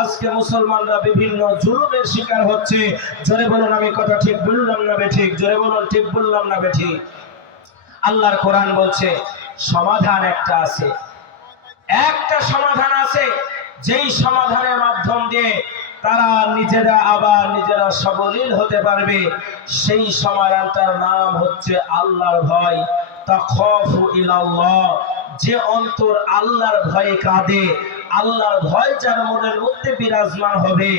আজকে মুসলমানরা বিভিন্ন জুলুমের শিকার হচ্ছে। জোরে বলুন আমি কথা ঠিক বললাম না বেঠিক? জোরে বলুন ঠিক বললাম না বেঠিক? আল্লাহর কোরআন বলছে সমাধান একটা আছে, একটা সমাধান আছে, যেই সমাধানের মাধ্যম দিয়ে তারা নিজেরা সবলীল হতে পারবে। সেই সমাধানটার নাম হচ্ছে আল্লাহর ভয়। তাখাফু ইলাল্লাহ, যে অন্তর আল্লাহর ভয়ে কাঁদে, আল্লাহর ভয় যার মনের মধ্যে বিরাজমান হবে,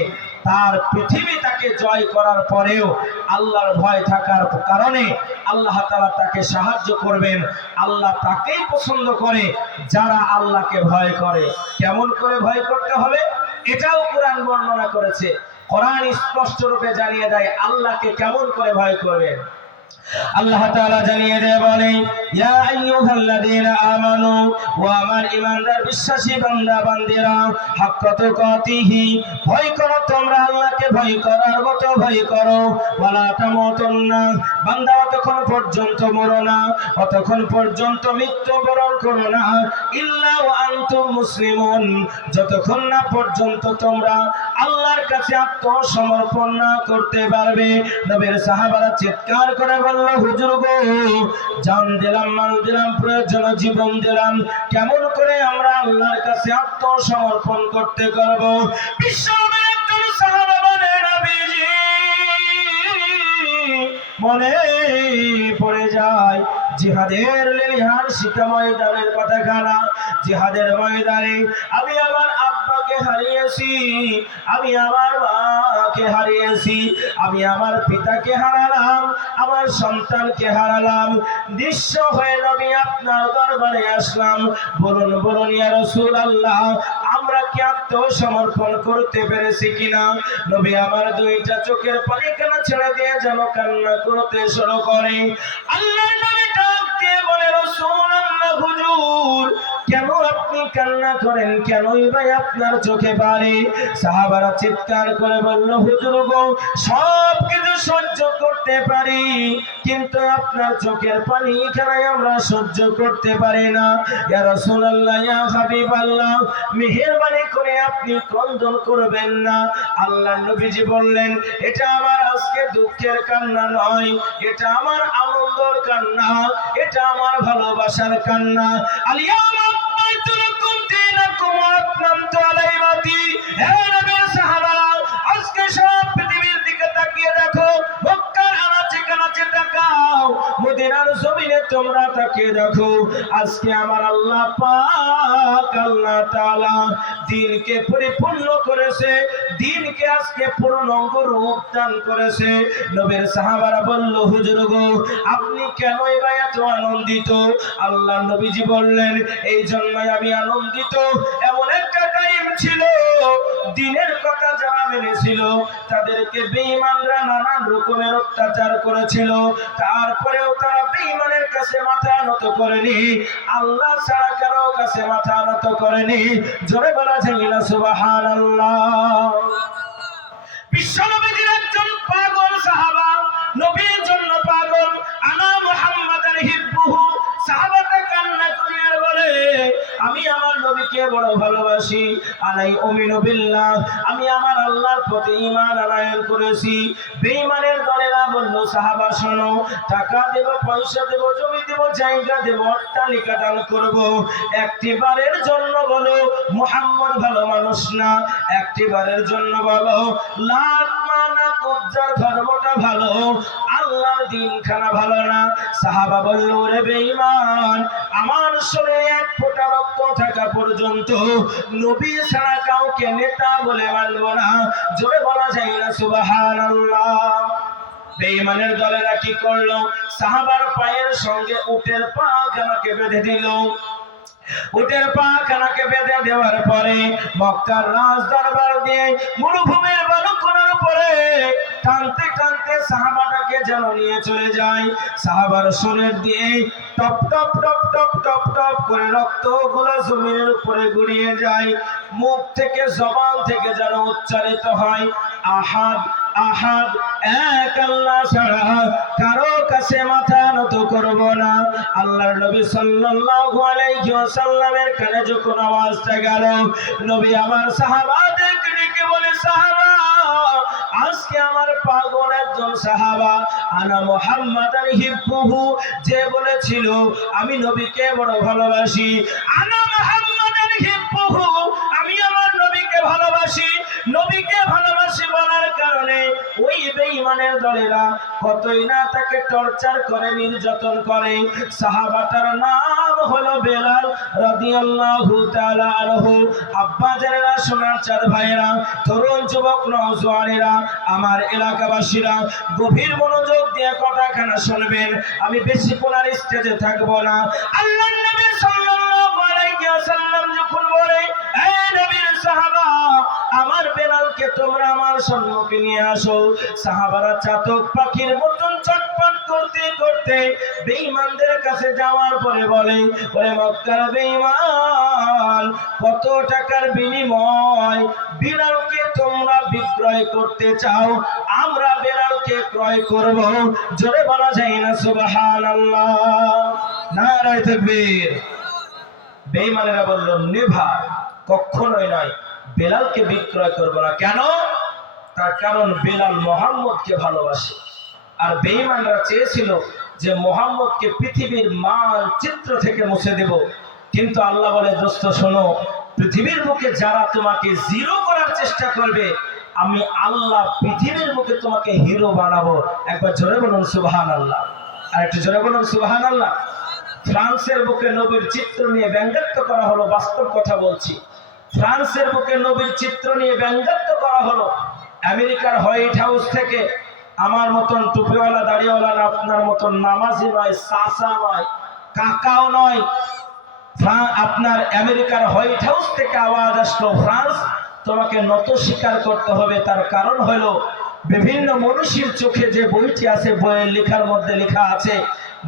তার পৃথিবী তাকে জয় করার পরেও আল্লাহর ভয় থাকার কারণে আল্লাহ তাআলা তাকে সাহায্য করবেন। আল্লাহ তাকেই পছন্দ করে যারা আল্লাহকে ভয় করে। কেমন করে ভয় করতে হবে এটাও কোরআন বর্ণনা করেছে। কোরআন স্পষ্ট রূপে জানিয়ে দেয় আল্লাহকে কেমন করে ভয় করবেন। আল্লাহ তাআলা জানিয়ে দেয়, বলে ইয়া আইয়ুহাল্লাযীনা আমানু, ও আমার ঈমানদার বিশ্বাসী বান্দা বান্দীরা, হাক্কা তুকাতিহি, ভয় করো তোমরা আল্লাহকে, ভয় করার মতো ভয় করো। ওয়ালা তামুতুন্না, বান্দা ততক্ষণ পর্যন্ত মরো না, ততক্ষণ পর্যন্ত মৃত্যুবরণ করো না, ইল্লা ওয়া আনতুম মুসলিমুন, যতক্ষণ না পর্যন্ত তোমরা আল্লাহর কাছে আত্মসমর্পণ না করতে পারবে। নবীর সাহাবারা চিৎকার করে বলল, হুজুর গো, জান দিলাম, মাল দিলাম, প্রয়োজন জীবন দিলাম, কেমন করে আমরা আল্লাহর কাছে আত্মসমর্পণ করতে পারব? বিশ্বনবীর একজন সাহাবা বলে, নবীজি মনে পড়ে যায় জিহাদের লেলিহান শীত ময়দানের কথা খানা। জিহাদের ময়দানে আমি আমার আব্বাকে হারিয়েছি, আমি আমার মাকে হারিয়েছি, আমি আমার পিতাকে হারালাম, আমার সন্তানকে হারালাম। নিঃস্ব হয়ে নবী আপনার দরবারে আসলাম। বলুন বলুন ইয়া রাসূলুল্লাহ, আমরা কি আত্মসমর্পণ করতে পেরেছি কিনা? নবী আমার 2টা চোখের পানি কেন ছেড়ে দিয়ে যেন কান্না করতে শুরু করে। আল্লাহর নবী ডাক দিয়ে বলে, রাসূলুল্লাহ হুজুর, কেন আপনি কান্না করেন? কেনই ভাই আপনার চোখে পানি? সাহাবারা চিৎকার করে বলল, হুজুর গো, সব কিছু সহ্য করতে পারি, কিন্তু আপনার চোখের পানি এখানে আমরা সহ্য করতে পারি না। ইয়া রাসূলুল্লাহ, ইয়া হাবিবাল্লাহ, মেহেরবানি করে আপনি ক্রন্দন করবেন না। আল্লাহর নবীজি বললেন, এটা আমার আজকে দুঃখের কান্না নয়, এটা আমার আনন্দের কান্না, এটা আমার ভালোবাসার কান্না। আলিয়ামা আকমালতু লাকুম দীনাকুম ওয়া আতমামতু আলাইকুম। হে নবীর সাহাবারা, আজকে সব পৃথিবীর দিকে তাকিয়ে দেখো, মক্কার আনাচে কানাচে তাকাও, মদিনার জমিনে তোমরা তাকিয়ে দেখো, আজকে আমার আল্লাহ পাক, আল্লাহ তাআলা দিনকে পরিপূর্ণ করেছে, দ্বীনকে আজকে পূর্ণাঙ্গ রূপ দান করেছে। নবীর সাহাবারা বলল, হুজুর গো, আপনি কেনই বা এত আনন্দিত? আল্লাহ নবীজি বললেন, এই জন্যই আমি আনন্দিত, এমন একটা টাইম ছিল দ্বীনের কথা যারা মেনেছিল তাদেরকে বেঈমানরা নানান রকমের অত্যাচার করেছিল, তারপরেও তারা বেঈমানের কাছে মাথা নত করেনি, আল্লাহ ছাড়া কারো কাছে মাথা নত করেনি। জোরে বলা যায় না সুবহানাল্লাহ। বিশ্বনবীর একজন পাগল সাহাবা, নবীর জন্য পাগল, আনা মুহাম্মাদান হিব্বুহু। সাহাবাটা কান্না করে আর বলে, আমি আমার নবীকে বড় ভালোবাসি। আলাই উমিনু বিল্লাহ, আমি আমার আল্লাহর প্রতি ঈমান আনয়ন করেছি। বেঈমানের দলেরা বলল, সাহাবা শোনো, টাকা দেব, পয়সা দেব, জমি দেব, জায়গা দেব, অট্টালিকা দান করব, একটিবারের জন্য বলো মুহাম্মদ ভালো মানুষ না, একটিবারের জন্য বলো লাত মানা কুজ্জার ধর্মটা ভালো, আল্লাহর দ্বীনখানা ভালো না। সাহাবা বলল, রে বেঈমান, আমার শরীরে এক ফোঁটা রক্ত থাকা পর্যন্ত নবী ছাড়া কাউকে নেতা বলে মানব না। জোরে বলা যায় না সুবহানাল্লাহ। বেঈমানের দলেরা কি করলো? সাহাবার পায়ের সঙ্গে উটের পা খানাকে বেঁধে দিল। উটের পা খানাকে বেঁধে দেওয়ার পরে মক্কার রাজ দরবার দিয়ে মরুভূমির বালুকোনার উপরে টানতে টানতে সাহাবাটাকে যেন নিয়ে চলে যায়। সাহাবার শরীর দিয়ে top top top top top top করে রক্তগুলো জমিনের উপরে গড়িয়ে যায়। মুখ থেকে, জবান থেকে যেন উচ্চারিত হয়, আহাদ আহাদ, এক আল্লাহ ছাড়া কারো কাছে মাথা নত করব না। আল্লাহর নবী সাল্লাল্লাহু আলাইহি ওয়াসাল্লামের কানে যখন আওয়াজটা গেল, নবী আমার সাহাবাদেরকে ডেকে বলে, সাহাবা, আজকে আমার পাগল একজন সাহাবা, আনা মুহাম্মাদান হিব্বুহু, যে বলেছিল আমি নবীকে বড় ভালোবাসি, আনা মুহাম্মাদান হিব্বুহু, আমি আমার নবীকে ভালোবাসি। নবীকে ভালোবাসি বলার কারণে ওই বেঈমানের দলেরা কতই না তাকে টর্চার করে, নির্যাতন করে। সাহাবাটার নাম হলো বেলাল রাদিয়াল্লাহু তাআলা আনহু। আব্বা জানেরা, সোনার চাঁদ ভাইয়েরা, তরুণ যুবক নওজোয়ানেরা, আমার এলাকাবাসীরা, গভীর মনোযোগ দিয়ে কথাখানা শুনবেন। আমি বেশিক্ষণ আর স্টেজে থাকবো না। আল্লাহর নবী সাল্লাল্লাহু আলাইহি ওয়াসাল্লাম যখন বলে, এই নবীর সাহাবা, আমার বেলালকে তোমরা আমার সম্মুখে নিয়ে আসো, সাহাবারা চাতক পাখির মতন চটপট করতে করতে বেঈমানদের কাছে যাওয়ার পরে বলে, ওরে মক্কার বেঈমান, কত টাকার বিনিময় বেলালকে তোমরা বিক্রয় করতে চাও? আমরা বেলালকে ক্রয় করব। জোরে বলা যায় না সুবহানাল্লাহ, নারায়ে তাকবীর। বেঈমানেরা বলল, নেভার, কখনোই নয়, বেলালকে বিক্রয় করব না। কেন? তার কারণ বেলাল মুহাম্মদকে ভালোবাসে। আর বেঈমানরা চেয়েছিল যে মুহাম্মদকে পৃথিবীর মানচিত্র থেকে মুছে দেব। কিন্তু আল্লাহ বলে, দোস্ত শোনো, পৃথিবীর বুকে যারা তোমাকে জিরো করার চেষ্টা করবে, আমি আল্লাহ পৃথিবীর বুকে তোমাকে হিরো বানাবো। একবার জোরে বলুন সুবহানাল্লাহ, আর একটু জোরে বলুন সুবহানাল্লাহ। ফ্রান্সের বুকে নবীর চিত্র নিয়ে ব্যঙ্গাত্ব করা হলো, বাস্তব কথা বলছি। ফ্রান্সের বুকে নবীর চিত্র নিয়ে ব্যঙ্গাত্ব করা হলো। আমেরিকার হোয়াইট হাউস থেকে আমার মতন টুপিওয়ালা, দাড়িওয়ালা না, আপনার মতন নামাজি নয়, চাচা নয়, কাকাও নয়, আপনার আমেরিকার হোয়াইট হাউস থেকে আওয়াজ আসলো, ফ্রান্স, তোমাকে নত স্বীকার করতে হবে। তার কারণ হলো, বিভিন্ন মনীষীর চোখে যে বইটি আছে, বইয়ের লেখার মধ্যে লেখা আছে,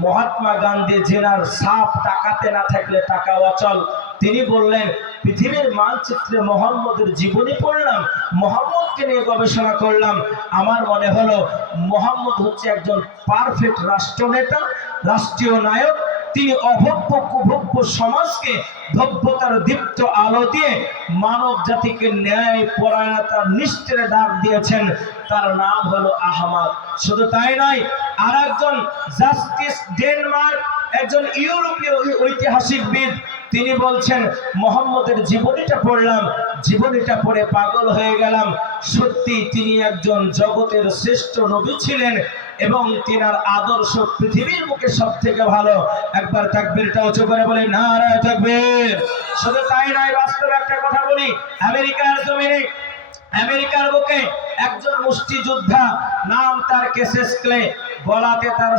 মহাত্মা গান্ধী জেনার সাপ টাকাতে না থাকলে টাকা অচল। তিনি বললেন, পৃথিবীর মানচিত্রে মোহাম্মদের জীবনী পড়লাম, মোহাম্মদকে নিয়ে গবেষণা করলাম, আমার মনে হলো মোহাম্মদ হচ্ছে একজন পারফেক্ট রাষ্ট্রনেতা, রাষ্ট্রীয় নায়ক। তিনি অভব্য কুভব্য সমাজকে ভব্যতার দীপ্ত আলো দিয়ে মানব জাতিকে ন্যায় পরায়ণতার নিষ্ঠের ডাক দিয়েছেন। তার নাম হলো আহমদ। শুধু তাই নয়, আর একজন জাস্টিস ডেনমার্ক, একজন ইউরোপীয় ঐতিহাসিকবিদ, তিনি বলছেন, মোহাম্মদের জীবনীটা পড়লাম, জীবনীটা পড়ে পাগল হয়ে গেলাম। সত্যি তিনি একজন জগতের শ্রেষ্ঠ নবী ছিলেন এবং তিনার আদর্শ পৃথিবীর মুখে সব থেকে ভালো। একবার তাকবীরটা উঁচু করে বলি, নারায়ে তাকবীর। শুধু তাই নয়, বাস্তবে একটা কথা বলি, আমেরিকার জমিনে আমেরিকার বুকে একজন মুষ্টিযোদ্ধা, নাম তার কেসেস ক্লে, গলাতে তার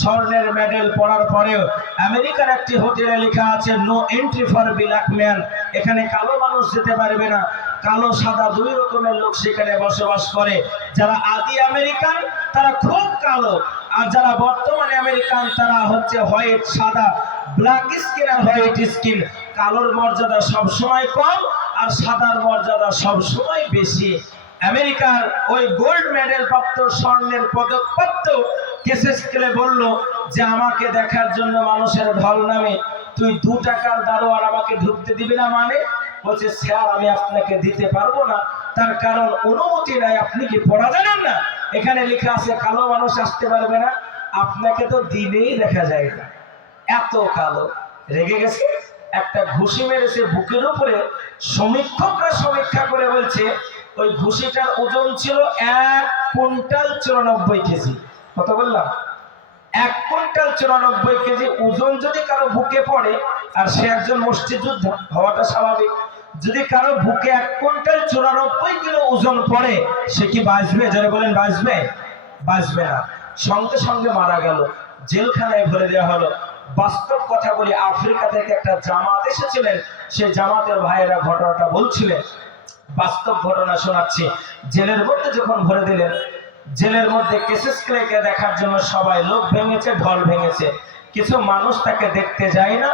স্বর্ণের মেডেল পড়ার পরেও আমেরিকার একটি হোটেলে লেখা আছে no entry for black man, এখানে কালো মানুষ যেতে পারবে না। কালো সাদা দুই রকমের লোক সেখানে বসবাস করে। যারা আদি আমেরিকান তারা খুব কালো, আর যারা বর্তমানে আমেরিকান তারা হচ্ছে হোয়াইট, সাদা, ব্ল্যাক স্কিন আর হোয়াইট স্কিন। কালোর মর্যাদা সবসময় কম আর সাদার মর্যাদা সবসময় বেশি। আমেরিকার ওই গোল্ড মেডেল প্রাপ্ত, স্বর্ণের পদক প্রাপ্ত কেসেস ক্লে বলল যে আমাকে দেখার জন্য মানুষের ঢল নামে, তুই 2 টাকার দারোয়ান আমাকে ঢুকতে দিবি না? মানে বলছে স্যার আমি আপনাকে দিতে পারবো না, তার কারণ অনুমতি নাই। আপনি কি পড়া জানেন না? এখানে লেখা আছে কালো মানুষ আসতে পারবে না। আপনাকে তো দিনেই দেখা যায় না, এত কালো। রেগে গেছে, একটা ঘুষি মেরেছে বুকের উপরে। সমীক্ষকরা সমীক্ষা করে বলছে ওই ঘুষিটার ওজন ছিল 1 কুইন্টাল 94 কেজি। কত বললাম? 1 কুইন্টাল 94 কেজি ওজন যদি কারো বুকে পড়ে, আর সে একজন মুষ্টিযোদ্ধা হওয়াটা স্বাভাবিক, যদি কারো বুকে 1 কুইন্টাল 94 কিলো ওজন পড়ে, সে কি বাঁচবে? যারা বলেন বাঁচবে? বাঁচবে না, সঙ্গে সঙ্গে মারা গেল, জেলখানায় ভরে দেওয়া হলো। বাস্তব কথা বলি, আফ্রিকা থেকে একটা জামাত এসেছিলেন, সেই জামাতের ভাইয়েরা ঘটনাটা বলছিলেন, বাস্তব ঘটনা শোনাচ্ছি। জেলের মধ্যে যখন ভরে দিলেন, জেলের মধ্যে কেসেস ক্লেকে দেখার জন্য সবাই লোক ভেঙেছে, ঢল ভেঙেছে। কিছু মানুষ তাকে দেখতে যায় না।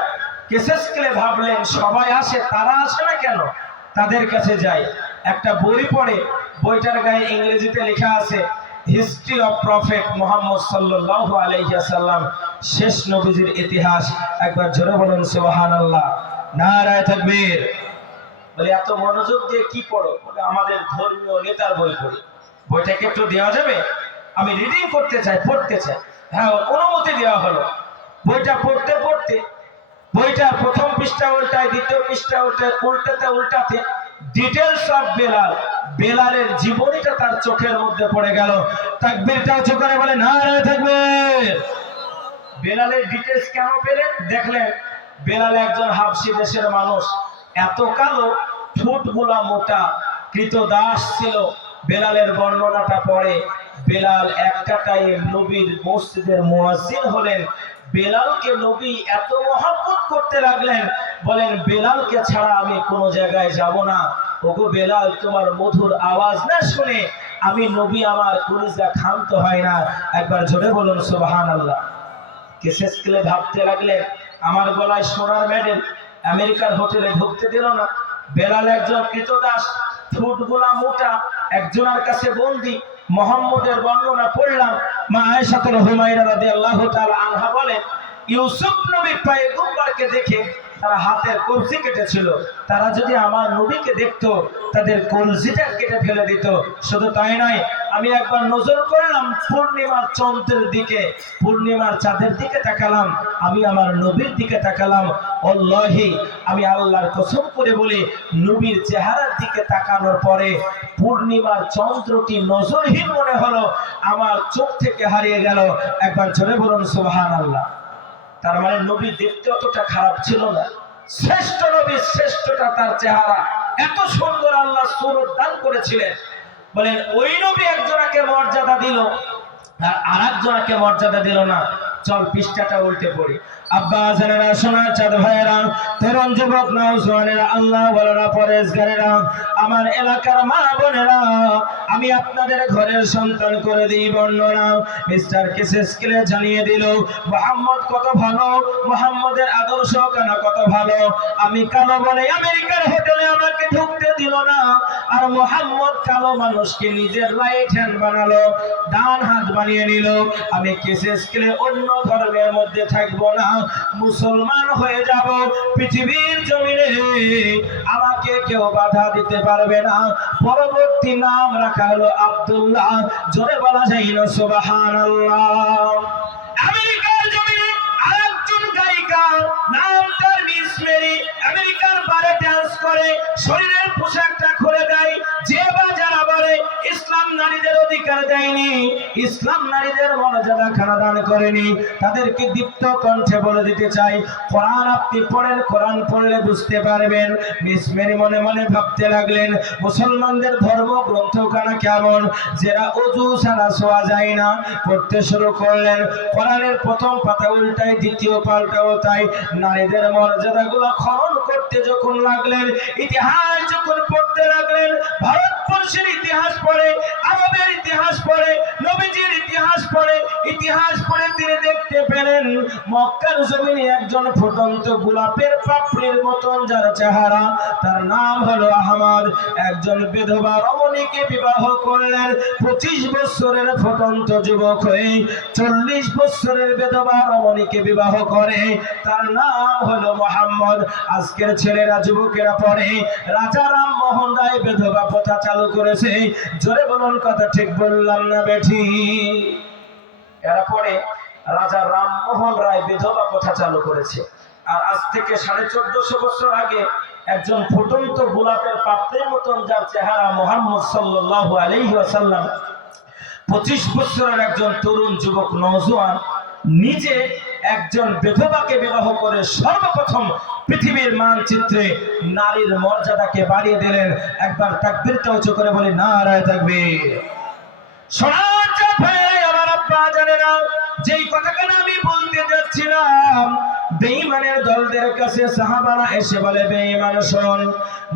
কেসেস ক্লে ভাবলেন সবাই আসে, তারা আসে না কেন, তাদের কাছে যাই। একটা বই পড়ে, বইটার গায়ে ইংরেজিতে লেখা আছে হিস্ট্রি অফ প্রফেট মুহাম্মদ সাল্লাল্লাহু আলাইহি ওয়াসাল্লাম, শেষ নবীজির ইতিহাস। একবার জোরে বলুন সুবহানাল্লাহ, নারায়ে তাকবীর। বলে এত মনোযোগ দিয়ে কি পড়ো? বলে আমাদের ধর্মীয় নেতার বই পড়ি। বইটাকে একটু দেওয়া যাবে? আমি রিডিং করতে চাই, পড়তে চাই। হ্যাঁ, অনুমতি দেওয়া হলো। বইটা পড়তে পড়তে বইটার প্রথম পৃষ্ঠা উল্টায়, দ্বিতীয় পৃষ্ঠা উল্টায়, উল্টাতে ডিটেলস অফ বেলালের জীবনীটা তার চোখের মধ্যে পড়ে গেল। তাকবীরটা উঁচু করে বলে নারায়ে তাকবীর। বেলালের ডিটেলস কেন পেলেন? দেখলেন বেলাল একজন হাবশী দেশের মানুষ, এত কালো, ঠোঁটগুলা মোটা, কৃতদাস ছিল। বেলালের বর্ণনাটা পড়ে, বেলাল একটা টাইম নবীর মসজিদের মুয়াজ্জিন হলেন। বেলালকে নবী এত মহব্বত করতে লাগলেন, বলেন বেলালকে ছাড়া আমি কোনো জায়গায় যাব না। ওগো বেলাল, তোমার মধুর আওয়াজ না শুনে আমি নবী আমার কলিজা ক্ষান্ত হয় না। একবার জোরে বলুন সুবহানাল্লাহ। কেসেস ক্লে ভাবতে লাগলেন আমার গলায় সোনার মেডেল, আমেরিকার হোটেলে ঢুকতে দিল না। বেলাল একজন কৃতদাস, ঠোঁটগুলা মোটা, একজনের কাছে বন্দী। মুহাম্মদের বর্ণনা পড়লাম। মা আয়েশা হুমায়রা রাদিয়াল্লাহু তাআলা আনহা বলেন ইউসুফ নবী পয়গম্বরকে দেখে তারা হাতের কবজি কেটেছিল। তারা যদি আমার নবীকে দেখতো তাদের কলজিটা কেটে ফেলে দিত। শুধু তাই নয়, আমি একবার নজর করলাম পূর্ণিমার চন্দ্রের দিকে, পূর্ণিমার চাঁদের দিকে তাকালাম, আমি আমার নবীর দিকে তাকালাম। আল্লাহি, আমি আল্লাহর কসম করে বলি, নবীর চেহারার দিকে তাকানোর পরে পূর্ণিমার চন্দ্রটি নজরহীন মনে হলো, আমার চোখ থেকে হারিয়ে গেল। একবার জোরে বলুন সুবহানাল্লাহ। তার মানে নবী দেখতে অতটা খারাপ ছিল না। শ্রেষ্ঠ নবী, শ্রেষ্ঠটা তার চেহারা, এত সুন্দর আল্লাহ সুরত দান করেছিলেন। বলেন ওই নবী একজনকে মর্যাদা দিল আর আরেকজনকে মর্যাদা দিল না। চল পৃষ্ঠাটা উল্টে পড়ি। আব্বা জানেরা, সোনার চাঁদ ভাইয়েরা, তরুণ যুবক নওজওয়ানেরা, আল্লাহ ওয়ালারা, পরেশগারেরা, আমার এলাকার মা বোনেরা, আমি আপনাদের ঘরের সন্তান করে দিই বর্ণনা। মিস্টার কেসেস ক্লে জানিয়ে দিল মুহাম্মদ কত ভালো, মুহাম্মদের আদর্শ কেন কত ভালো। আমি কালো বলে আমেরিকার হোটেলে আমাকে ঢুকতে দিল না, আর মুহাম্মদ কালো মানুষকে নিজের রাইট হ্যান্ড বানালো, ডান হাত বানিয়ে নিল। আমি কেসেস ক্লে অন্য ধর্মের মধ্যে থাকবো না, মুসলমান হয়ে যাব। পৃথিবীর জমিনে আমাকে কেউ বাধা দিতে পারবে না। পরবর্তী নাম রাখা হলো আব্দুল্লাহ। জোরে বলা যায় না সুবহানাল্লাহ। আমেরিকার জমিনে আরেকজন গায়িকা, নাম তার মিস মেরি, আমেরিকার বারে ডান্স করে, শরীরের পোশাকটা খুলে দেয়। যে বা যারা বলে ইসলাম নারীদের অধিকার দেয়নি, ইসলাম নারীদের মর্যাদা খানা দান করেনি। তাদেরকে দীপ্ত কণ্ঠে বলে দিতে চাই, কোরআন আপনি পড়েন, কোরআন পড়লে বুঝতে পারবেন। মিস মেরি মনে মনে ভাবতে লাগলেন, মুসলমানদের ধর্ম গ্রন্থখানা কেমন, যারা অজু ছাড়া শোয়া যায় না। পড়তে শুরু করলেন, কোরআনের প্রথম পাতা উল্টায়, দ্বিতীয় পাল্টাও তাই। নারীদের মর্যাদাগুলো খনন করতে যখন লাগলেন, ইতিহাস যখন পড়তে লাগলেন, ভারতবর্ষের ইতিহাস পড়ে, আরবের ইতিহাস পড়ে, নবীজির ইতিহাস পড়ে, ইতিহাস পড়ে তিনি দেখতে পেলেন মক্কার জমিনে একজন ফুটন্ত গোলাপের পাপড়ির মতন যার চেহারা, তার নাম হলো আহমদ। একজন বিধবা রমণীকে বিবাহ করলেন। 25 বছরের ফুটন্ত যুবক হয়ে 40 বছরের বিধবা রমণীকে বিবাহ করে, তার নাম হলো মোহাম্মদ। আজকের ছেলেরা, যুবকেরা পড়ে, রাজা রামমোহন রায় বিধবা প্রথা চালু করেছে। জোরে বলুন, কথা ঠিক বললাম না বেঠি? এরা পরে রাজা রামমোহন রায় বিধবা প্রথা চালু করেছে। আর আজ থেকে 1450 বছর আগে একজন ফুটন্ত গোলাপের পাপড়ির মতন যার চেহারা, মুহাম্মদ সাল্লাল্লাহু আলাইহি ওয়াসাল্লাম, 25 বছরের একজন তরুণ যুবক নওজোয়ান নিজে একজন বিধবাকে বিবাহ করে সর্বপ্রথম পৃথিবীর মানচিত্রে নারীর মর্যাদাকে বাড়িয়ে দিলেন। একবার তাকবীরটা উঁচু করে বলি, নারায়ে তাকবীর। সোনার চাঁদ আমার আব্বা জানেনা, যেই কথাটা আমি বলতে যাচ্ছিলাম, বেঈমানের দলদের কাছে সাহাবারা এসে বলে, বেঈমান শোন,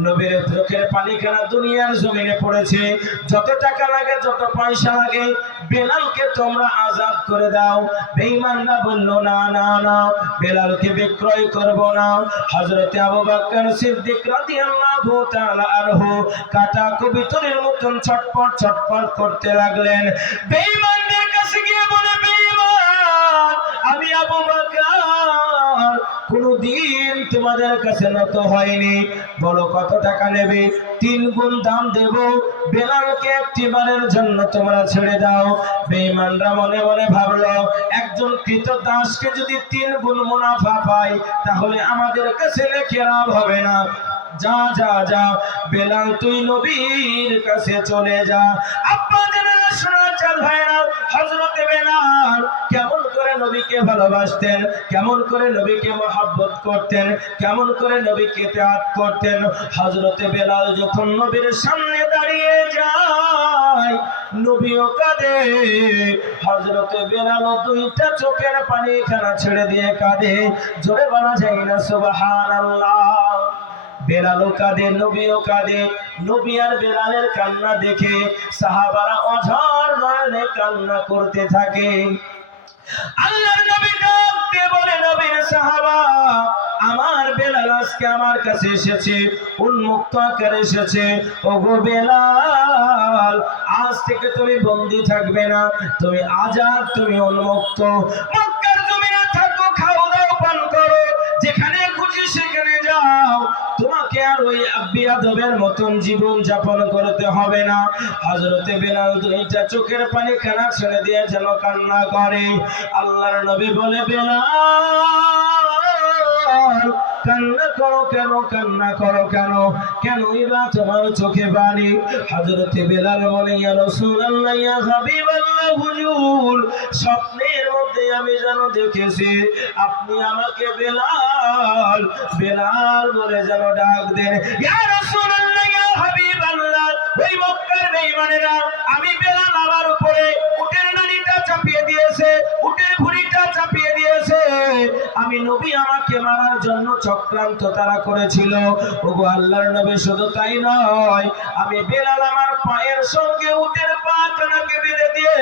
নবীর চোখের পানিখানা দুনিয়ার জমিনে পড়েছে, যত টাকা লাগে, যত পয়সা লাগে, বেলালকে তোমরা আজাদ করে দাও। বেঈমানরা বলল, না না না, বেলালকে বিক্রয় করব না। হযরতে আবু বকর সিদ্দিক রাদিয়াল্লাহু তাআলা আনহু কাটা কবুতরের মতন ছটপট ছটপট করতে লাগলেন। বেঈমানদের কাছে গিয়ে বলে, বেঈমান, আমি আবু বকর কোনদিন তোমাদের কাছে নত হয়নি, বলো কত টাকা নেবে? 3 গুণ দাম দেব, বেলালকে একটিবারের জন্য তোমরা ছেড়ে দাও। বেঈমানরা মনে মনে ভাবলো, একজন কৃতদাসকে যদি 3 গুণ মুনাফা পায়, তাহলে আমাদের কাছে লেখে লাভ হবে না। যা যা যা, বেলাল তুই নবীর কাছে চলে যা। আব্বা জানেন, শোনার চাল ভাইরা, হযরতে বেলাল কেমন করে নবীকে ভালোবাসতেন, কেমন করে নবীকে মহব্বত করতেন, কেমন করে নবীকে ইতাআত করতেন। হযরতে বেলাল যখন নবীর সামনে দাঁড়িয়ে যায়, নবীও কাঁদে। হযরতে বেলাল দুইটা চোখের পানিখানা ছেড়ে দিয়ে কাঁদে। জোরে বলা যায় না সুবহানাল্লাহ? বেলালও কাঁদে, নবীও কাঁদে। নবী আর বেলালের কান্না দেখে সাহাবারা অঝর নয়নে কান্না করতে থাকে। আল্লাহর নবী ডাকতে বলে, নবীর সাহাবা, আমার বেলাল আজকে আমার কাছে এসেছে, উন্মুক্ত আকারে এসেছে। ওগো বেলাল, আজ থেকে তুমি বন্দী থাকবে না, তুমি আজাদ, তুমি উন্মুক্ত। মক্কার জমিনে থাকো, খাও দাও পান করো, যেখানে খুশি সেখানে যাও, তোমাকে আর ওই বিয়াদবের মতন জীবন যাপন করতে হবে না। হযরতে বেলাল দুইটা চোখের পানি খানা ছেড়ে দিয়ে যেন কান্না করে। আল্লাহর নবী বলে, বেলাল কান্না করো কেন, কান্না করো কেন, কেনই বা তোমার চোখে পানি? হযরতে বেলাল বলে, ইয়া রাসূলুল্লাহ, ইয়া হাবিবাল্লাহ, হুজুর, স্বপ্নের মধ্যে আমি যেন দেখেছি আপনি আমাকে বেলাল বেলাল বলে যেন ডাক দেন। ইয়া রাসূলুল্লাহ, ইয়া হাবিবাল্লাহ, ওই মক্কার বেঈমানেরা আমি বেলাল আমার উপরে উটের নালিটা চাপিয়ে দিয়েছে, উটের ভুঁড়িটা চাপিয়ে দিয়েছে, আমি নবী আমাকে মারার জন্য চক্রান্ত তারা করেছিল। ওগো আল্লাহর নবী, শুধু তাই নয়, আমি বেলাল আমার পায়ের সঙ্গে উটের পা কানাকে বেঁধে দিয়ে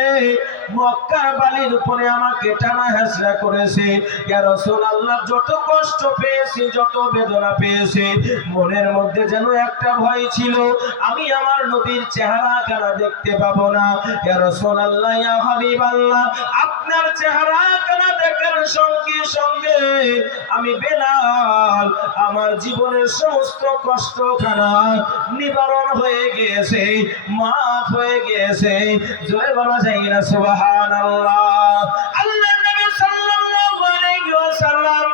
মক্কার বালির উপরে আমাকে টানা হেঁচড়া করেছে। ইয়া রাসূলুল্লাহ, যত কষ্ট পেয়েছি, যত বেদনা পেয়েছি, মনের মধ্যে যেন একটা ভয় ছিল, আমি আমার নবীর চেহারা কানা দেখতে পাবো না। ইয়া রাসূলুল্লাহ, ইয়া হাবিবাল্লাহ, আপনার চেহারা কানা দেখার সঙ্গে সঙ্গে আমি বেলাল আমার জীবনের সমস্ত কষ্ট খানা নিবারণ হয়ে গিয়েছে, মাফ হয়ে গিয়েছে। জোরে বলা যায় না সুবহানাল্লাহ? আল্লাহর নবী সাল্লাল্লাহু আলাইহি ওয়াসাল্লাম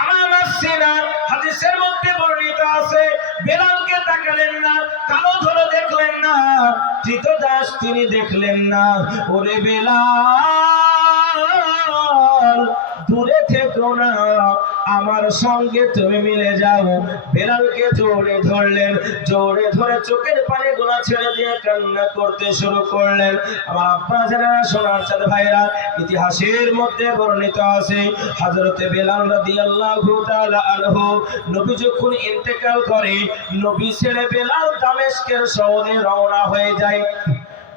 আমার হাদিসের মধ্যে বর্ণিত আছে, বেলালকে তাকালেন না, কালো ধরে দেখলেন না, কৃতদাস তিনি দেখলেন না। ওরে বেলাল, দূরে থেকো না, আমার সঙ্গে তুমি মিলে যাও। বেলালকে জোরে ধরলেন, জোরে ধরে চোখের পানি গুলা ছেড়ে দিয়ে কান্না করতে শুরু করলেন। আমার আব্বা জানেরা, সোনার চাঁদ ভাইরা, ইতিহাসের মধ্যে বর্ণিত আছে হযরতে বেলাল রাদিয়াল্লাহু তাআলা আনহু নবী যখন ইন্তেকাল করে, নবী ছেড়ে বেলাল দামেস্কের শহরে রওনা হয়ে যায়।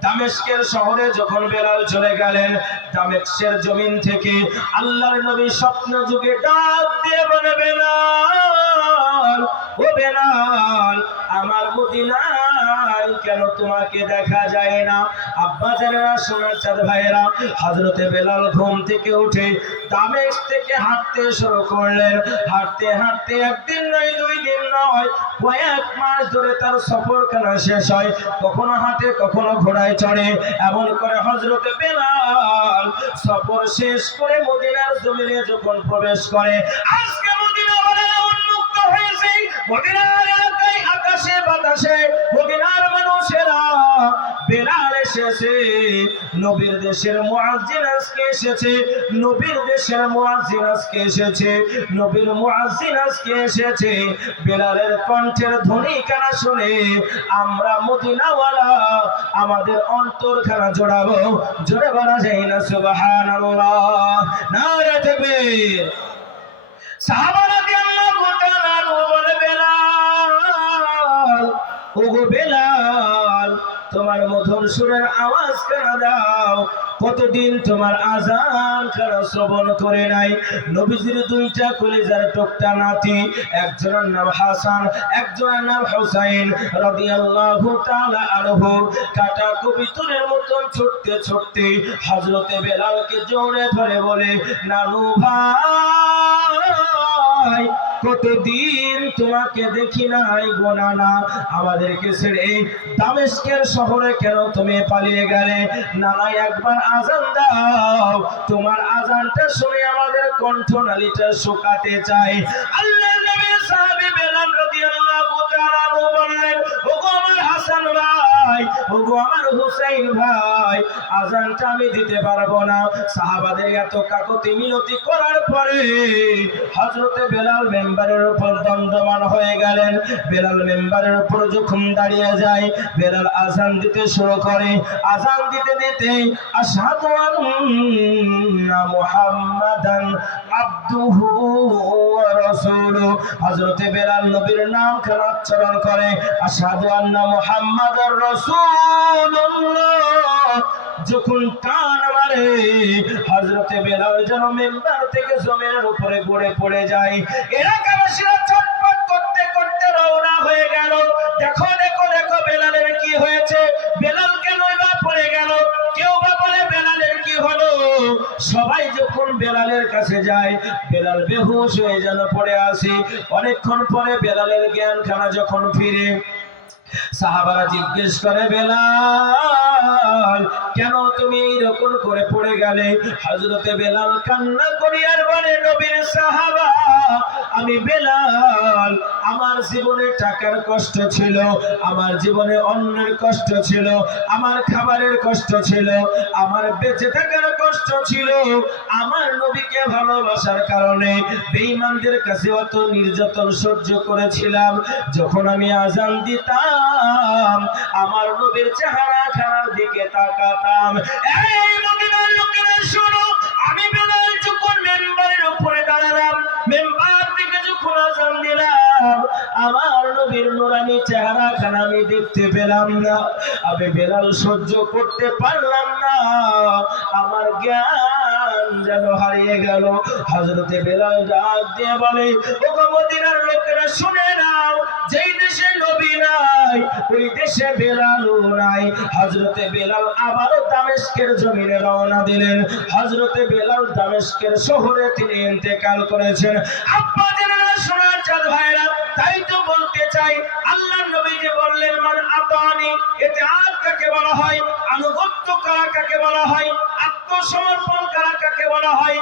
দামেস্কের শহরে যখন বেলাল চলে গেলেন, দামেস্কের জমিন থেকে আল্লাহর নবী স্বপ্ন যুগে ডাক দিয়ে বলে, বেলাল, ও বেলাল, আমার মদিনায় কেন তোমাকে দেখা যায় না? আব্বা জানেরা, সোনার চাঁদ ভাইয়েরা, হযরতে বেলাল ঘুম থেকে উঠে দামেস্ক থেকে হাঁটতে শুরু করলেন। হাঁটতে হাঁটতে একদিন নয়, 2 দিন নয়, কয়েক মাস ধরে তার সফরখানা শেষ হয়। কখনো হাঁটে, কখনো ঘোড়ায় চড়ে। এমন করে হযরতে বেলাল সফর শেষ করে মদিনার জমিনে যখন প্রবেশ করে, আজকে মদিনা বলে উন্মুক্ত হয়েছে। মদিনার এলাকায় আকাশে বাতাসে মদিনার মানুষেরা বেলাল এসেছে, নবীর দেশের মুয়াজ্জিন আজকে এসেছে, নবীর দেশের মুয়াজ্জিন আজকে এসেছে, নবীর মুয়াজ্জিন আজকে এসেছে। বেলালের কণ্ঠের ধ্বনি কানা শুনে আমরা মদিনাওয়ালা আমাদের অন্তরখানা জোড়াবো। জোরে বলা যায় না সুবহানাল্লাহ, নারে তাকবীর। সাহাবারা রাদিয়াল্লাহু তাআলা আনহু বলে, বেলাল, ওগো বেলাল, তোমার মধুর সুরের আওয়াজ কানা দাও। কতদিন তোমার আযান কানা শ্রবণ করে নাই। নবীজির 2টা কলিজার টুকটা নাতি, একজনের নাম হাসান, একজনের নাম হুসাইন রাদিয়াল্লাহু তাআলা আনহু, কাটা কবিতরের মতন ছুটতে ছুটতে হযরতে বেলালকে জড়িয়ে ধরে বলে, নানু ভাই, কতদিন তোমাকে দেখি নাই গো নানা, আমাদেরকে ছেড়ে দামেস্কের শহরে কেন তুমি পালিয়ে গেলে? নানা, একবার আযান দাও, তোমার আযানটা শুনে আমাদের কণ্ঠনালীটা শুকাতে চাই। আল্লাহর নবীর সাহাবী বেলাল রাদিয়াল্লাহু তাআলা আনহু বললেন, ওগো আমার হাসান ভাই, ওগো আমার হুসাইন ভাই, আযানটা আমি দিতে পারবো না। সাহাবাদের এত কাকুতি মিনতি করার পরে হযরতে বেলাল মেম্বারের উপর দণ্ডমান হয়ে গেলেন। বেলাল মেম্বারের উপর যখন দাঁড়িয়ে যায়, বেলাল আযান দিতে শুরু করে। আযান দিতে দিতে আশহাদু আন্না মুহাম্মাদান আবদুহু ওয়া রাসূলুহু, হযরতে বেলাল নবীর নাম খানা উচ্চারণ করে, আশহাদু আন্না মুহাম্মাদার রাসূলুল্লাহ যখন টান মারে, হযরতে বেলাল যেন মেম্বার থেকে জমিনের উপরে গড়ে পড়ে যায়। এলাকাবাসীরা ছটফট করতে করতে রওনা হয়ে গেল। দেখো দেখো দেখো, বেলালের কি হয়েছে? বেলাল কেন বা পড়ে গেল? কেউ বা বলে বেলালের কি হলো? সবাই যখন বেলালের কাছে যায়, বেলাল বেহুশ হয়ে যেন পড়ে আসে। অনেকক্ষণ পরে বেলালের জ্ঞান খানা যখন ফিরে, সাহাবারা জিজ্ঞেস করে, বেলাল, কেন তুমি এইরকম করে পড়ে গেলে? হযরতে বেলাল কান্না করি আর বলে, নবীর সাহাবা, আমি বেলাল, আমার জীবনে টাকার কষ্ট ছিল, আমার জীবনে অন্যের কষ্ট ছিল, আমার খাবারের কষ্ট ছিল, আমার বেঁচে থাকার কষ্ট ছিল। আমার নবীকে ভালোবাসার কারণে বেঈমানদের কাছে অত নির্যাতন সহ্য করেছিলাম। যখন আমি আযান দিতাম, আমার নবীর চেহারা খানার দিকে তাকাতাম। এই মদিনার লোকেরা শোনো, আমি বেলাল যখন মেম্বারের উপরে দাঁড়ালাম, মেম্বার থেকে যখন আযান দিলাম, আমার নবীর নুরানি চেহারা খানা আমি দেখতে পেলাম না। আমি বেলাল সহ্য করতে পারলাম না, আমার জ্ঞান যেন হারিয়ে গেল। হযরতে বেলাল ডাক দিয়ে বলে, ওগো মদিনার লোকেরা শুনে নাও, যেই দেশে নবী নাই ওই দেশে বেলালও নাই। হযরতে বেলাল আবারও দামেস্কের জমিনে রওনা দিলেন। হযরতে বেলাল দামেস্কের শহরে তিনি ইন্তেকাল করেছেন। আব্বা জানেরা, সোনার চাঁদ ভাইরা, তাই তো বলতে চাই, আল্লাহর নবী যে বললেন, মান আতানি, ইতিআত কাকে বলা হয়, আনুগত্য কাকে বলা হয়, আত্মসমর্পণ কাকে বলা হয়,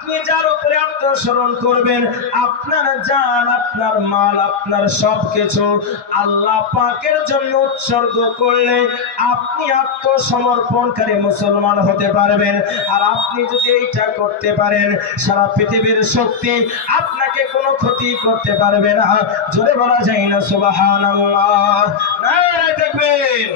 আপনি যার উপরে আত্মস্মরণ করবেন, আপনার জান, আপনার মাল, আপনার সবকিছু আল্লাহ পাকের জন্য উৎসর্গ করলে আপনি আত্মসমর্পণকারী মুসলমান হতে পারবেন। আর আপনি যদি এইটা করতে পারেন, সারা পৃথিবীর শক্তি আপনাকে কোনো ক্ষতি করতে পারবে না। জোরে বলা যায় না সুবহানাল্লাহ, নারায়ে তাকবীর।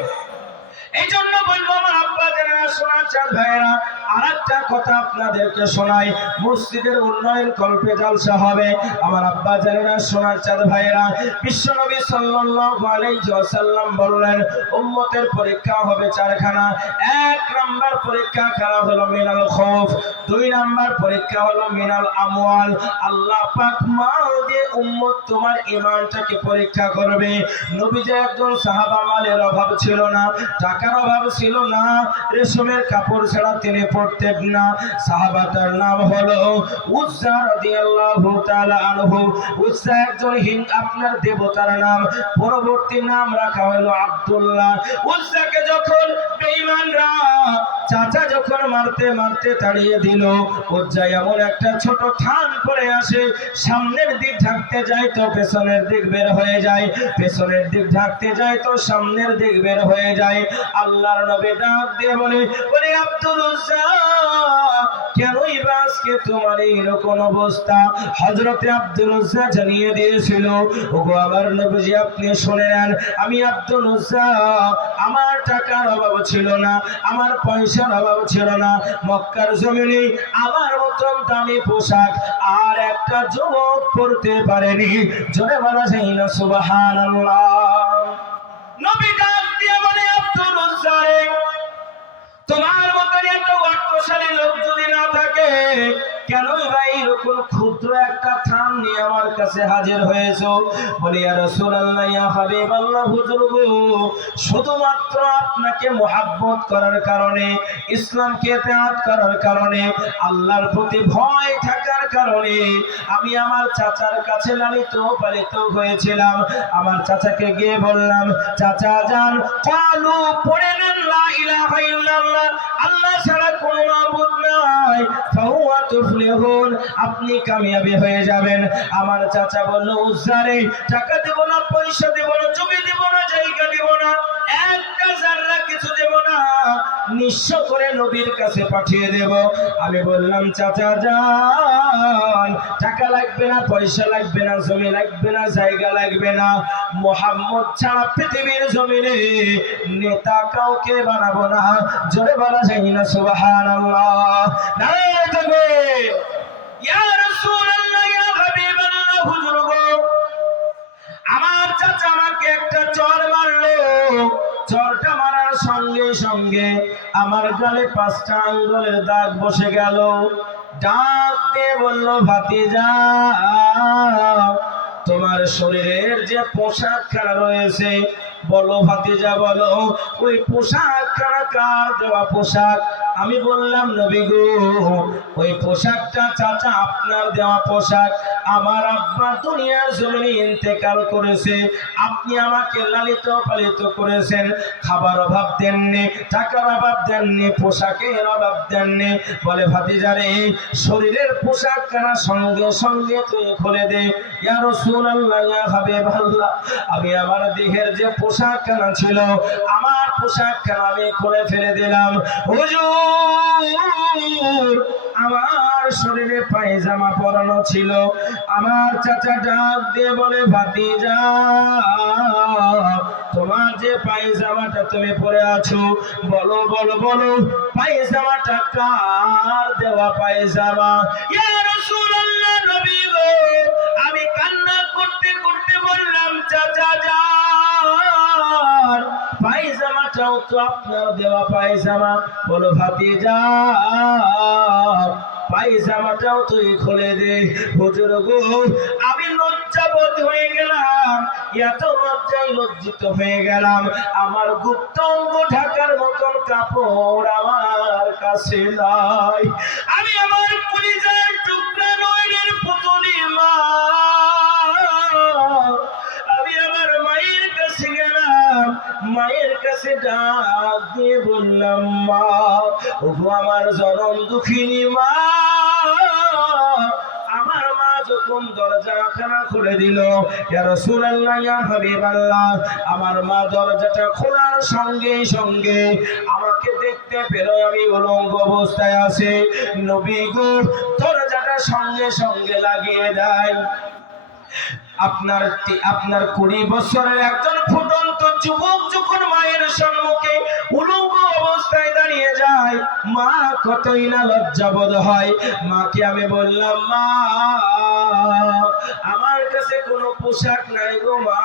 এই জন্য বলবো আমার আব্বা যারা শোনার চাঁদ ভাইয়েরা, আর একটা কথা আপনাদেরকে শোনাই, মসজিদের উন্নয়ন কল্পে জলসা হবে। আমার আব্বা যারা শোনার চাঁদ ভাইয়েরা, বিশ্বনবী সাল্লাল্লাহু আলাইহি ওয়াসাল্লাম বললেন উম্মতের পরীক্ষা হবে চারখানা। এক নাম্বার পরীক্ষা খারাপ হলো মিনাল খৌফ, দুই নাম্বার পরীক্ষা হলো মিনাল আমওয়াল। আল্লাহ পাক মাল দিয়ে উম্মত তোমার ঈমানটাকে পরীক্ষা করবে। নবীজি একজন সাহাবা মালের অভাব ছিল না, টাকার অভাব ছিল না, রেশমের কাপড় ছাড়া তিনি পরতেন না। সাহাবাটার নাম হলো উজ্জা রাদিয়াল্লাহু তাআলা আনহু। উজ্জা একজন আপনার দেবতার নাম, পরবর্তী নাম রাখা হলো আব্দুল্লাহ। উজ্জাকে যখন বেঈমানরা চাচা যখন মারতে মারতে তাড়িয়ে দিল, উজ্জা এমন একটা ছোট থান পড়ে আসে, সামনের দিক ঢাকতে যায় তো পেছনের দিক বের হয়ে যায়, পেছনের দিক ঢাকতে যায় তো সামনের দিক বের হয়ে যায়। আল্লাহর নবী ডাক দিয়ে বলে, ওরে আব্দুল উজ্জা, কেনই বা আজকে তোমার এইরকম অবস্থা? হযরতে আব্দুল উজ্জা জানিয়ে দিয়েছিল, ওগো আমার নবীজি আপনি শুনে নেন, আমি আব্দুল উজ্জা, আমার টাকার অভাব ছিল না, আমার পয়সার অভাব ছিল না, মক্কার জমিনে আমার মতন দামি পোশাক আর একটা যুবক পরতে পারেনি। জোরে বলা যায় না সুবহানাল্লাহ। নবী ডাক দিয়ে বলে, আব্দুল উজ্জা রে, তোমার মতন এত অর্থশালী লোক যদি না থাকে, কেন ভাই এরকম ক্ষুদ্র একটা থান নিয়ে আমার কাছে হাজির হয়েছো? বলি ইয়া রাসূলুল্লাহ, ইয়া হাবিবাল্লাহ, হুজুর গো, শুধুমাত্র আপনাকে মহব্বত করার কারণে, ইসলামকে ইতাআত করার কারণে, আল্লাহর প্রতি ভয় থাকার কারণে আমি আমার চাচার কাছে লালিত পালিত হয়েছিলাম। আমার চাচাকে গিয়ে বললাম, চাচা যান, কালু পড়ে নেন লা ইলাহা ইল্লাল্লাহ, আল্লাহ ছাড়া কোনো মাবুদ নাই, ফাহুয়া তুফলিহুন, আপনি কামিয়াবি হয়ে যাবেন। আমার চাচা বলল, উজ্জা রে, টাকা দেব না, পয়সা দেব না, জমি দেব না, জায়গা দেব না, একটা জাররা কিছু দেব না, নিঃস্ব করে নবীর কাছে পাঠিয়ে দেব। আমি বললাম, চাচা যান, টাকা লাগবে না, পয়সা লাগবে না, জমি লাগবে না, জায়গা লাগবে না, মুহাম্মদ ছাড়া পৃথিবীর জমিনে নেতা কাউকে বানাবো না। জোরে বলা যায় না সুবহানাল্লাহ, নারায়ে তাকবীর। ইয়া রাসূলুল্লাহ, ইয়া হাবিবাল্লাহ, হুজুর গো, আমার চাচা আমাকে একটা চড় মারলো, চড়টা মারার সঙ্গে সঙ্গে আমার গালে 5টা আঙ্গুলের দাগ বসে গেল। ডাক দিয়ে বলল, ভাতিজা, তোমার শরীরের যে পোশাকখানা রয়েছে, বলো ভাতিজা বলো, ওই পোশাকখানা কার দেওয়া পোশাক? আমি বললাম, নবী গো, ওই পোশাকটা চাচা আপনার দেওয়া পোশাক। আমার আব্বা দুনিয়ার জমিনে ইন্তেকাল করেছে, আপনি আমাকে লালিত পালিত করেছেন, খাবার অভাব দেননি, টাকার অভাব দেননি, পোশাকের অভাব দেননি। বলে, ভাতিজা রে, শরীরের পোশাক কানা সঙ্গে সঙ্গে তুই খুলে দে। ইয়া রাসূলুল্লাহ, ইয়া হাবিবাল্লাহ, আমি আমার দেহের যে পোশাক কানা ছিল, আমার পোশাক কানা আমি খুলে ফেলে দিলাম। হুজুর, আমার শরীরে পায়জামা পরানো ছিল। আমার চাচা ডাক দিয়ে বলে, ভাতিজা, তোমার যে পায়জামাটা তুমি পরে আছো, বলো বলো বলো, পায়জামাটা কার দেওয়া পায়জামা? ইয়া রাসূলুল্লাহ, নবী গো, আমি কান্না করতে করতে বললাম, চাচা যান, পায়জামাটাও তো আপনার দেওয়া পায়জামা। বলো, ভাতিজা, পায়জামাটাও তুই খুলে দে। হুজুর গো, আমি লজ্জাবোধ হয়ে গেলাম, এত লজ্জায় লজ্জিত হয়ে গেলাম, আমার গুপ্ত অঙ্গ ঢাকার মতন কাপড় আমার কাছে নাই। আমি আমার কলিজার টুকরা নয়নের পুতুলি মা, আমি আমার মায়ের কাছে গেলাম, মায়ের কাছে ডাক দিয়ে বললাম, মা, ওগো আমার জনম দুঃখিনী মা, যখন দরজাখানা খুলে দিল, ইয়া রাসূলুল্লাহ ইয়া হাবিবাল্লাহ, আমার মা দরজাটা খোলার সঙ্গে সঙ্গে আমাকে দেখতে পেল আমি উলঙ্গ অবস্থায় আছি। নবী গো দরজাটা সঙ্গে সঙ্গে লাগিয়ে দেয়। আপনার 20 বছরের একজন ফুটন্ত যুবক যখন মায়ের সম্মুখে উলঙ্গ অবস্থায় দাঁড়িয়ে যায়, মা কতই না লজ্জাবোধ হয়। মাকে আমি বললাম, মা আমার কাছে কোনো পোশাক নাই গো মা,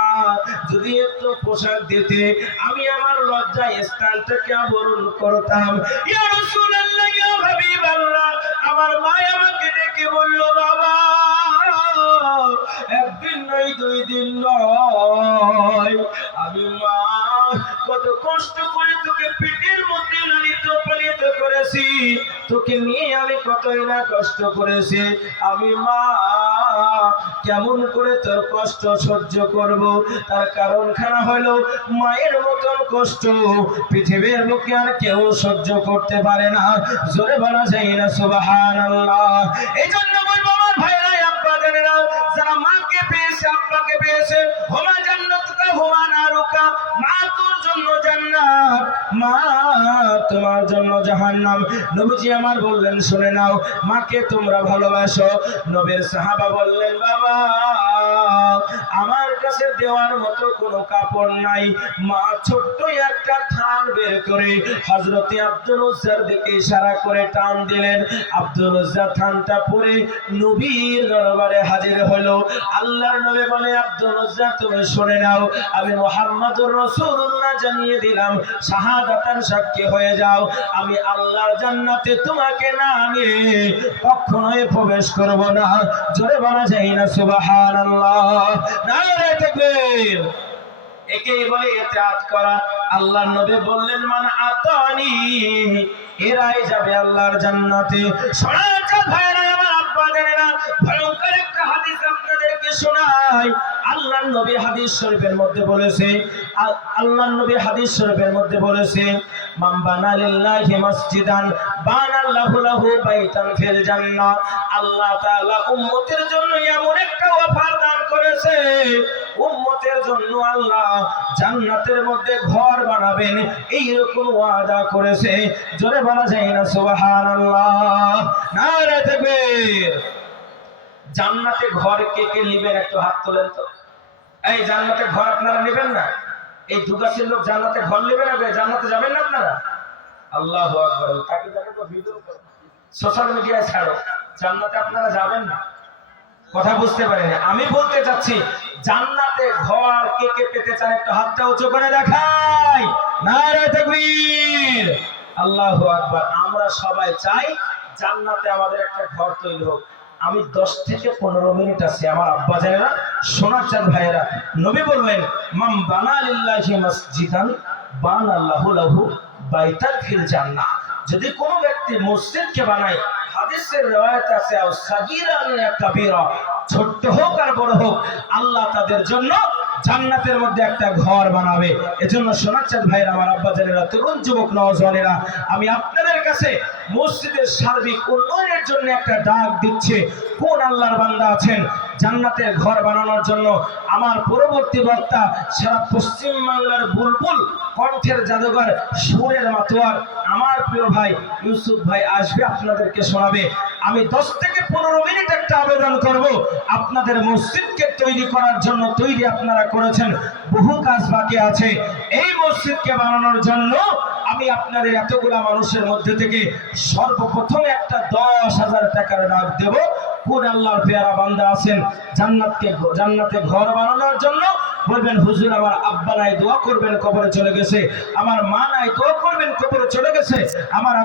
যদি একটু পোশাক দিতে আমি আমার লজ্জায় স্থানটাকে আবরণ করতাম। ইয়া রাসূলুল্লাহ ইয়া হাবিবাল্লাহ, আমার মা আমাকে ডেকে বলল, বাবা একদিন নয় 2 দিন নয়, আমি মা কত কষ্ট করে তোকে পেটের মধ্যে লালিত পালিত করেছি, তোকে নিয়ে আমি কতই না কষ্ট করেছি। আমি মা কেমন করে তোর কষ্ট সহ্য করব? তার কারণখানা হলো মায়ের মতন কষ্ট পৃথিবীর লোকে আর কেউ সহ্য করতে পারে না। জোরে বলা যায় না সুবহানাল্লাহ। এই জন্য বলবো আমার ভাইরা, আব্বা জানেরা, যারা মাকে পেয়েছে আব্বাকে পেয়েছে, হুমা জান্নাতুকা হুমা নারুকা, মা তোর জন্য জান্নাত, মা তোমার জন্য জাহান্নাম। নবীজি আমার বললেন, শুনে নাও, মাকে তোমরা ভালোবাসো। নবীর সাহাবা বললেন, বাবা আমার কাছে দেওয়ার মতো কোনো কাপড় নাই। মা ছোট্ট একটা থান বের করে হযরতে আব্দুল উজ্জার দিকে ইশারা করে টান দিলেন। আব্দুল উজ্জা থানটা পরে নবীর দরবারে হাজির হলো। আল্লাহর নবী বলে, আব্দুল উজ্জা তুমি শুনে নাও, আমি মুহাম্মদুর রাসূলুল্লাহ জানিয়ে দিলাম, শাহাদাতার সাক্ষী হয়ে যাও, আমি আল্লাহর জান্নাতে তোমাকে না নিয়ে কখনোই প্রবেশ করব না। জোরে বলা যায় না সুবহানাল্লাহ, নারে তাকবীর। একেই বলে ইতাআত করা। আল্লাহর নবী বললেন, মান আতানি, এরাই যাবে আল্লাহর জান্নাতে। শোনা ভাইরা আমার, আব্বা জানেনা, ভয়ঙ্কর একটা হাদিস আপনাদেরকে শোনাই। আল্লাহর নবী হাদিস শরীফের মধ্যে বলেছে, আল্লাহর নবী হাদিস শরীফের মধ্যে বলেছে, মান বানা লিল্লাহি মসজিদান বানাল্লাহু লাহু বাইতান ফিল জান্নাহ। আল্লাহ তাআলা উম্মতের জন্য এমন একটা অফার দান করেছে, উম্মতের জন্য আল্লাহ জান্নাতের মধ্যে ঘর বানাবেন, এইরকম ওয়াদা করেছে। জোরে বলা যায় না সুবহানাল্লাহ, নারে তাকবীর। জান্নাতে ঘর কে কে নেবেন একটু হাত তোলেন তো। এই জান্নাতে ঘর আপনারা নেবেন না? এই দুগাছির লোক জান্নাতে ঘর নেবে না? জান্নাতে যাবেন না আপনারা? আল্লাহু আকবার। তাকে দেখো তো, ভিডিও করো, সোশ্যাল মিডিয়ায় ছাড়ো, জান্নাতে আপনারা যাবেন না। কথা বুঝতে পারেন? আমি বলতে চাচ্ছি, জান্নাতে ঘর কে কে পেতে চান একটু হাতটা উঁচু করে দেখাই। নারে তাকবীর, আল্লাহু আকবার। আমরা সবাই চাই জান্নাতে আমাদের একটা ঘর তৈরি হোক। আমি 10 থেকে 15 মিনিট আছি আমার আব্বা জানেরা, সোনার চাঁদ ভাইয়েরা। নবী বললেন, মান বানা লিল্লাহি মসজিদান বানাল্লাহু লাহু বাইতান ফিল জান্নাহ। যদি কোনো ব্যক্তি মসজিদকে বানায়, হাদিসের riwayat আছে, আও সাগীরান ইয়া কাবীরা, ছোট হোক আর বড় হোক, আল্লাহ তাদের জন্য জান্নাতের মধ্যে একটা ঘর বানাবে। এজন্য সোনার চাঁদ ভাইয়েরা, আমার আব্বা জানেরা, তরুণ যুবক নওজওয়ানেরা, আমি আপনাদের কাছে মসজিদের সার্বিক উন্নয়নের জন্য একটা ডাক দিচ্ছে। কোন আল্লাহর বান্দা আছেন জান্নাতের ঘর বানানোর জন্য? আমার পরবর্তী বক্তা সারা পশ্চিম বাংলার বুলবুল কণ্ঠের জাদুঘর, সুরের মাতোয়ার আমার প্রিয় ভাই ইউসুফ ভাই আসবে, আপনাদেরকে শোনাবে। আমি 10 থেকে 15 মিনিট একটা আবেদন করব, আপনাদের মসজিদকে তৈরি করার জন্য তৈরি আপনারা করেছেন, বহু কাজ বাকি আছে। এই মসজিদকে বানানোর জন্য আমি আপনাদের এতগুলা মানুষের মধ্যে থেকে সর্বপ্রথম একটা 10,000 টাকার ডাক দেব। কোন আল্লাহর পেয়ারা বান্দা আছেন জান্নাতে ঘর বানানোর জন্য? বলবেন, হুজুর আমার আব্বা নাই, দোয়া করবেন, কবরে চলে গেছে। আমার মা নাই, দোয়া করবেন, কবরে চলে গেছে। আমার